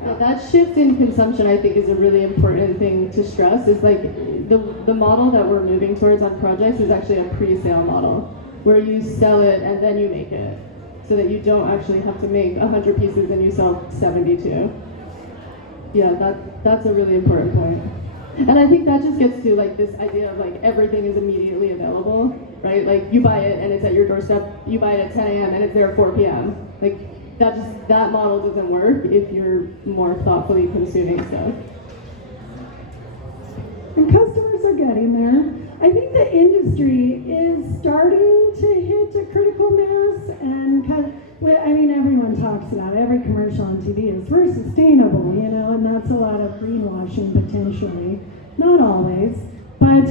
Well, that shift in consumption, I think, is a really important thing to stress. Is like the model that we're moving towards on projects is actually a pre-sale model, where you sell it and then you make it, so that you don't actually have to make 100 pieces and you sell 72. Yeah, that's a really important point. And I think that just gets to like this idea of like everything is immediately available, right? Like you buy it and it's at your doorstep. You buy it at 10 a.m. and it's there at 4 p.m. Like that model doesn't work if you're more thoughtfully consuming stuff. And customers are getting there. I think the industry is starting to hit a critical mass, and I mean, everyone talks about it. Every commercial on TV is we're sustainable, you know, and that's a lot of greenwashing potentially. Not always, but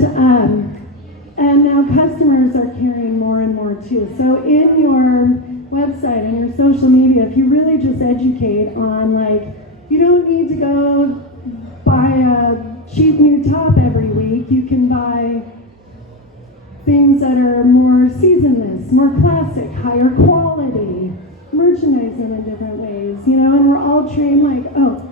and now customers are caring more and more too. So in your website and your social media, if you really just educate on like, you don't need to go buy a cheap new top every week. You can buy things that are more seasonless, more classic, higher quality, merchandise them in different ways, you know, and we're all trained like, oh,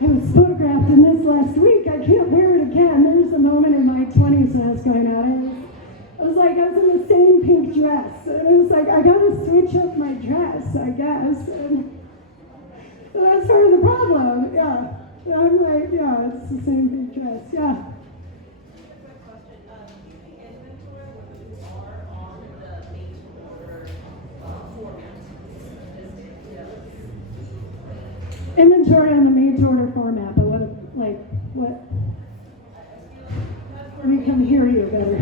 I was photographed in this last week, I can't wear it again. There was a moment in my 20s when I was going out, I was in the same pink dress. And it was like, I gotta switch up my dress, I guess. And so that's part of the problem, yeah. I'm like, yeah, it's the same pink dress, yeah. Inventory on the made-to-order format, but what? Let me come hear you better.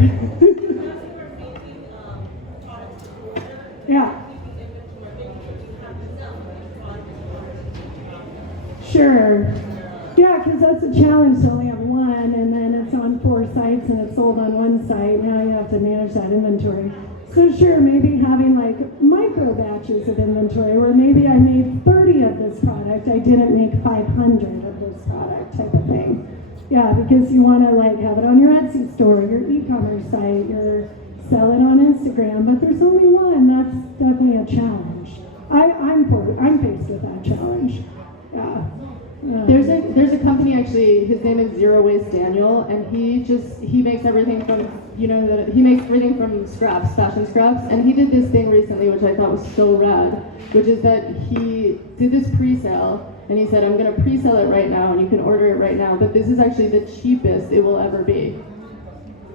Yeah. Sure. Yeah, because that's a challenge to only have one, and then it's on 4 sites and it's sold on one site. Now you have to manage that inventory. So sure, maybe having like micro batches of inventory, where maybe I made 30 of this product, I didn't make 500 of this product type of thing. Yeah, because you want to like have it on your Etsy store, your e-commerce site, your sell it on Instagram, but there's only one. That's definitely a challenge. I'm faced with that challenge. Yeah. There's a company actually, his name is Zero Waste Daniel, and he makes everything from, he makes everything from scraps, fashion scraps, and he did this thing recently which I thought was so rad, which is that he did this pre-sale, and he said, I'm gonna pre-sell it right now, and you can order it right now, but this is actually the cheapest it will ever be.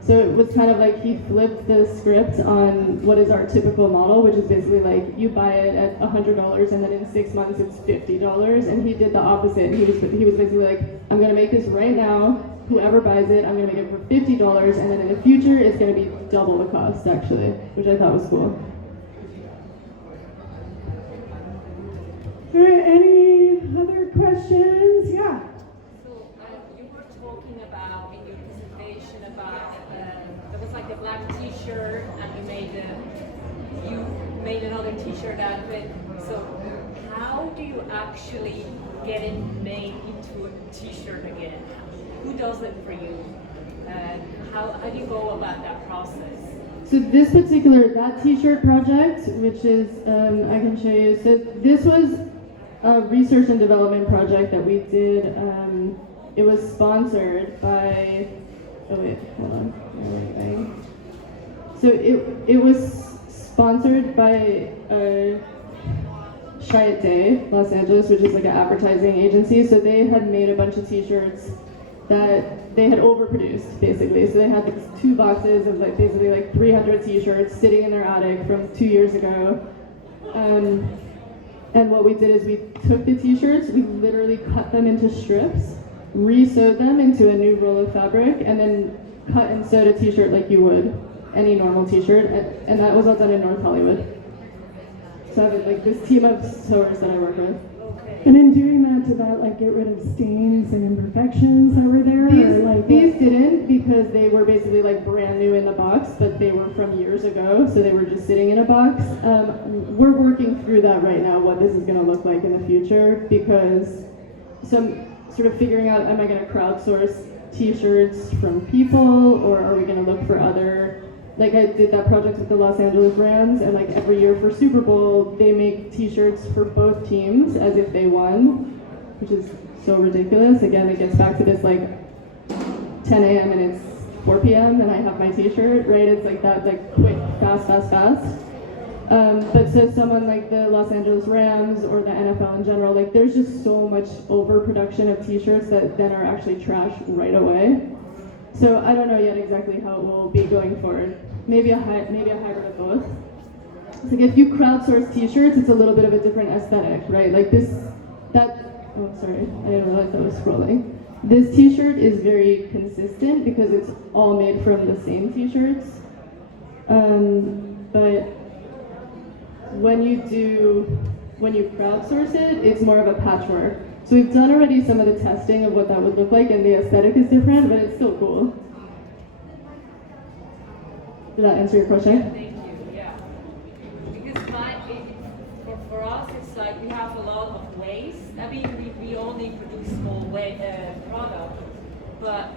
So it was kind of like he flipped the script on what is our typical model, which is basically like you buy it at $100 and then in 6 months it's $50, and he did the opposite. He was basically like, I'm gonna make this right now. Whoever buys it, I'm gonna make it for $50, and then in the future it's gonna be double the cost actually, which I thought was cool. All right, any other questions? Yeah. So you were talking about in your presentation about there was like a black T-shirt and you made another T-shirt out of it. So how do you actually get it made into a T-shirt again? Who does it for you? And how do you go about that process? So that Tshirt Project, which is, I can show you. So this was a research and development project that we did. It was sponsored by, oh wait, hold on. So it was sponsored by Chiat Los Angeles, which is like an advertising agency. So they had made a bunch of T-shirts that they had overproduced, basically. So they had these 2 boxes of like basically like 300 T-shirts sitting in their attic from 2 years ago. And what we did is we took the T-shirts, we literally cut them into strips, re-sewed them into a new roll of fabric, and then cut and sewed a T-shirt like you would any normal T-shirt, and that was all done in North Hollywood. So I have like this team of sewers that I work with. And in doing that, did that like get rid of stains and imperfections that were there? These didn't, because they were basically like brand new in the box, but they were from years ago, so they were just sitting in a box. We're working through that right now, what this is going to look like in the future, because some sort of figuring out, am I going to crowdsource T-shirts from people, or are we going to look for other, like I did that project with the Los Angeles Rams, and like every year for Super Bowl, they make T-shirts for both teams as if they won, which is so ridiculous. Again, it gets back to this like 10 a.m. and it's 4 p.m. and I have my T-shirt, right? It's like that, like quick, fast. But so someone like the Los Angeles Rams or the NFL in general, like there's just so much overproduction of T-shirts that then are actually trash right away. So I don't know yet exactly how it will be going forward. Maybe a hybrid of both. It's like if you crowdsource T-shirts, it's a little bit of a different aesthetic, right? Like oh sorry, I didn't realize I was scrolling. This T-shirt is very consistent because it's all made from the same T-shirts. But when you crowdsource it, it's more of a patchwork. So we've done already some of the testing of what that would look like, and the aesthetic is different, but it's still cool. Did that answer your question? Thank you, yeah. Because for us, it's like we have a lot of waste. I mean, we only produce small product, but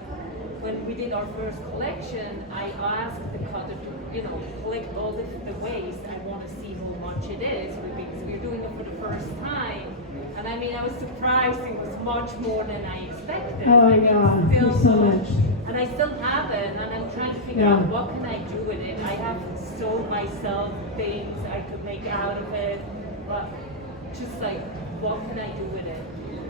when we did our first collection, I asked the cutter to, collect all the waste. I want to see how much it is, because we're doing it for the first time. And I was surprised it was much more than I expected. Oh yeah, there's so much. And I still have it, and I'm trying to figure out what can I do with it. I have sold myself things I could make out of it, but just like, what can I do with it?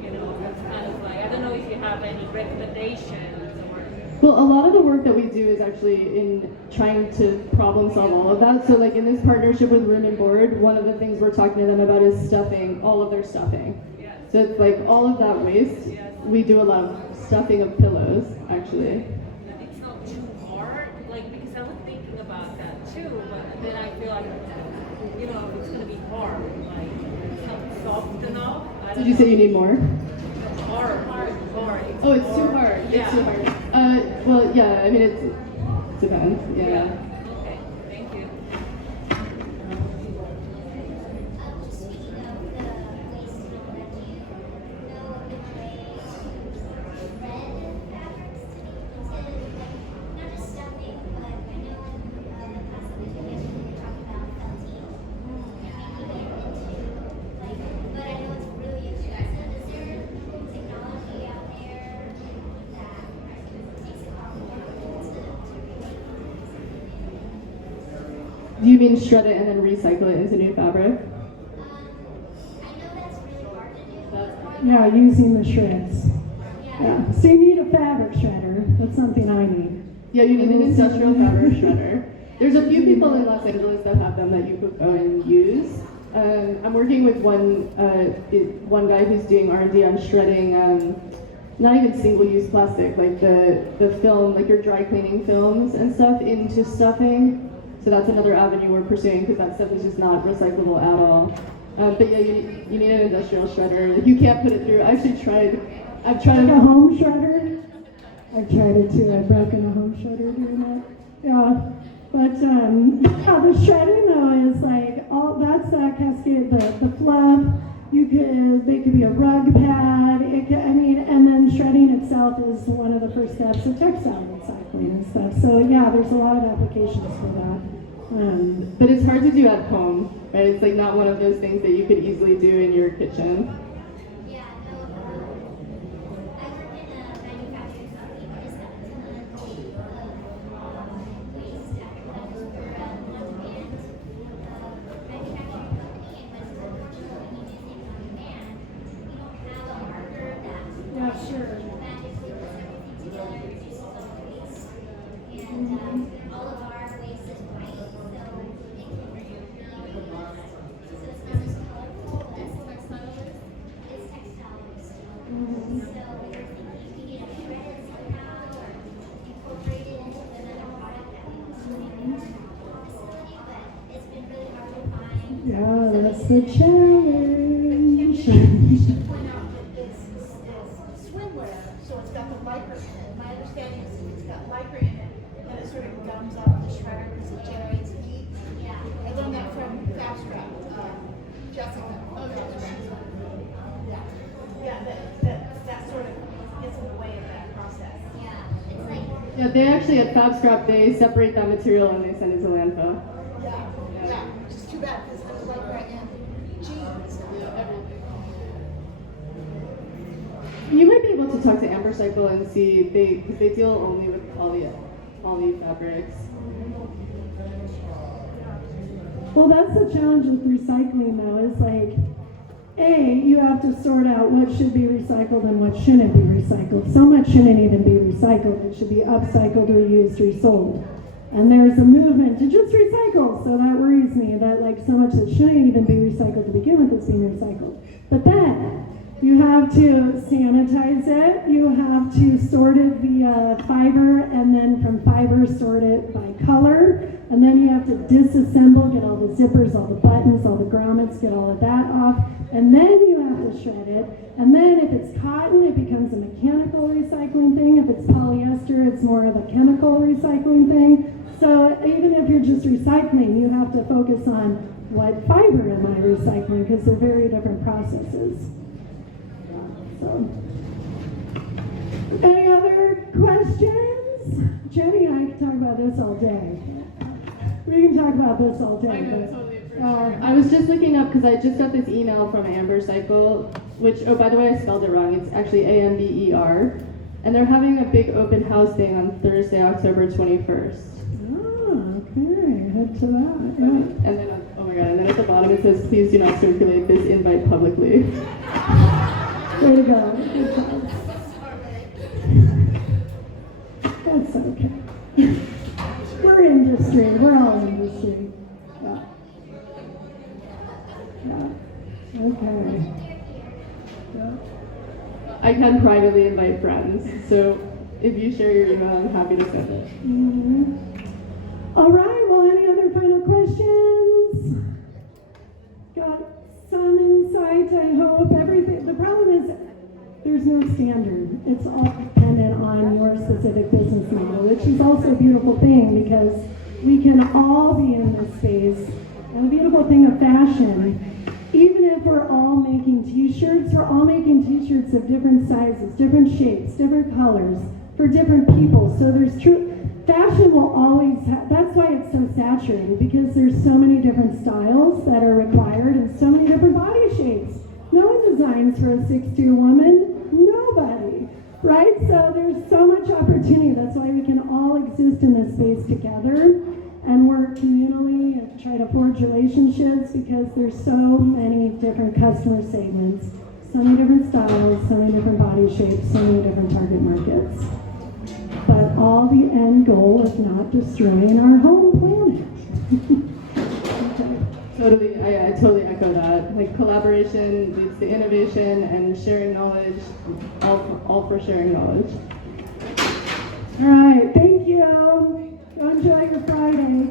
You know, it's kind of like, I don't know if you have any recommendations or. Well, a lot of the work that we do is actually in trying to problem solve all of that. So like in this partnership with Room and Board, one of the things we're talking to them about is stuffing, all of their stuffing. Yes. So it's like all of that waste, we do a lot of stuffing of pillows, actually. And it's not too hard, like, because I was thinking about that too, but then I feel like, you know, it's gonna be hard, like, it's not soft enough. I don't Did you say know. you need more? Hard. Oh, it's too hard. Yeah. It's too hard. Well, yeah, I mean, it depends, yeah. Okay, thank you. Just speaking of the waste and all that, do you know of the ways red fabrics to like, not just stuffing, but I know in the class that we took yesterday, we were talking about felting. And maybe get into, like, but I know it's really expensive. Is there technology out there that makes it possible to remake? Do you mean shred it and then recycle it into new fabric? I know that's really hard to do. Yeah, using the shreds. Yeah. So you need a fabric shredder. That's something I need. Yeah, you need an industrial fabric shredder. There's a few people in Los Angeles that have them that you could go and use. I'm working with one guy who's doing R&D on shredding, not even single-use plastic, like the film, like your dry cleaning films and stuff into stuffing. So that's another avenue we're pursuing because that stuff is just not recyclable at all. But yeah, you need an industrial shredder. Like, you can't put it through. I've tried Like a home shredder. I've tried it too. I've broken a home shredder doing that. Yeah. But yeah, the shredding though is like all that's cascade, the fluff. They could be a rug pad. And then shredding itself is one of the first steps of textile recycling and stuff. So yeah, there's a lot of applications for that. But it's hard to do at home, right? It's like not one of those things that you could easily do in your kitchen. Yeah, no, I work in a manufacturing company. We just got a ton of waste after close for on-demand manufacturing company. And when unfortunately when you do things on demand, we don't have a marker that Yeah, sure. magically puts everything together, reduces all the waste. And all of our waste is white, so it can really lost. So it's not as colorful as textile waste. It's textile waste. So we were thinking if we could shred it somehow or incorporate it into another product that we can still make in our facility, but it's been really hard to find. Yeah, that's the challenge. Point out that it's swimwear, so it's got the lycra in it. My understanding is it's got lycra in it, and it sort of gums up the shredder because it generates heat. Yeah. I learned that from Fabstrap, Jessica. Oh, yeah. Yeah, that sort of gets in the way of that process. Yeah. It's like, Yeah, they actually at FabScrap they separate that material and they send it to landfill. Yeah, which is too bad because there's lycra in jeans. You might be able to talk to Ambercycle and see because they deal only with poly fabrics. Well, that's the challenge with recycling, though. Is like, you have to sort out what should be recycled and what shouldn't be recycled. So much shouldn't even be recycled. It should be upcycled, reused, resold. And there's a movement to just recycle. So that worries me that like so much that shouldn't even be recycled to begin with is being recycled. But then you have to sanitize it. You have to sort it via fiber, and then from fiber sort it by color. And then you have to disassemble, get all the zippers, all the buttons, all the grommets, get all of that off. And then you have to shred it. And then if it's cotton, it becomes a mechanical recycling thing. If it's polyester, it's more of a chemical recycling thing. So even if you're just recycling, you have to focus on what fiber am I recycling, because they're very different processes. So, any other questions? Jenny and I can talk about this all day. We can talk about this all day. I know, but, totally, for sure. I was just looking up because I just got this email from Ambercycle, which, oh, by the way, I spelled it wrong. It's actually AMBER. And they're having a big open house day on Thursday, October 21st. Okay, head to that. Yeah. And then, oh my god, and then at the bottom it says, please do not circulate this invite publicly. Way to go. Good job. That's okay. We're industry. We're all industry. Yeah. Yeah. Okay. Yeah. I can privately invite friends, so if you share your email, I'm happy to send it. Mhm. All right, well, any other final questions? Got some insight, I hope. Everything. The problem is there's no standard. It's all dependent on your specific business model, which is also a beautiful thing because we can all be in this space. And the beautiful thing of fashion, even if we're all making t-shirts, we're all making t-shirts of different sizes, different shapes, different colors, for different people. So there's fashion will always that's why it's so saturated, because there's so many different styles that are required and so many different body shapes. No one designs for a 6'2" woman, nobody, right? So there's so much opportunity. That's why we can all exist in this space together and work communally and try to forge relationships, because there's so many different customer segments, so many different styles, so many different body shapes, so many different target markets. But all the end goal is not destroying our home planet. Okay. Totally, I totally echo that. Like, collaboration leads to innovation, and sharing knowledge, all for sharing knowledge. All right, thank you. Go enjoy your Friday.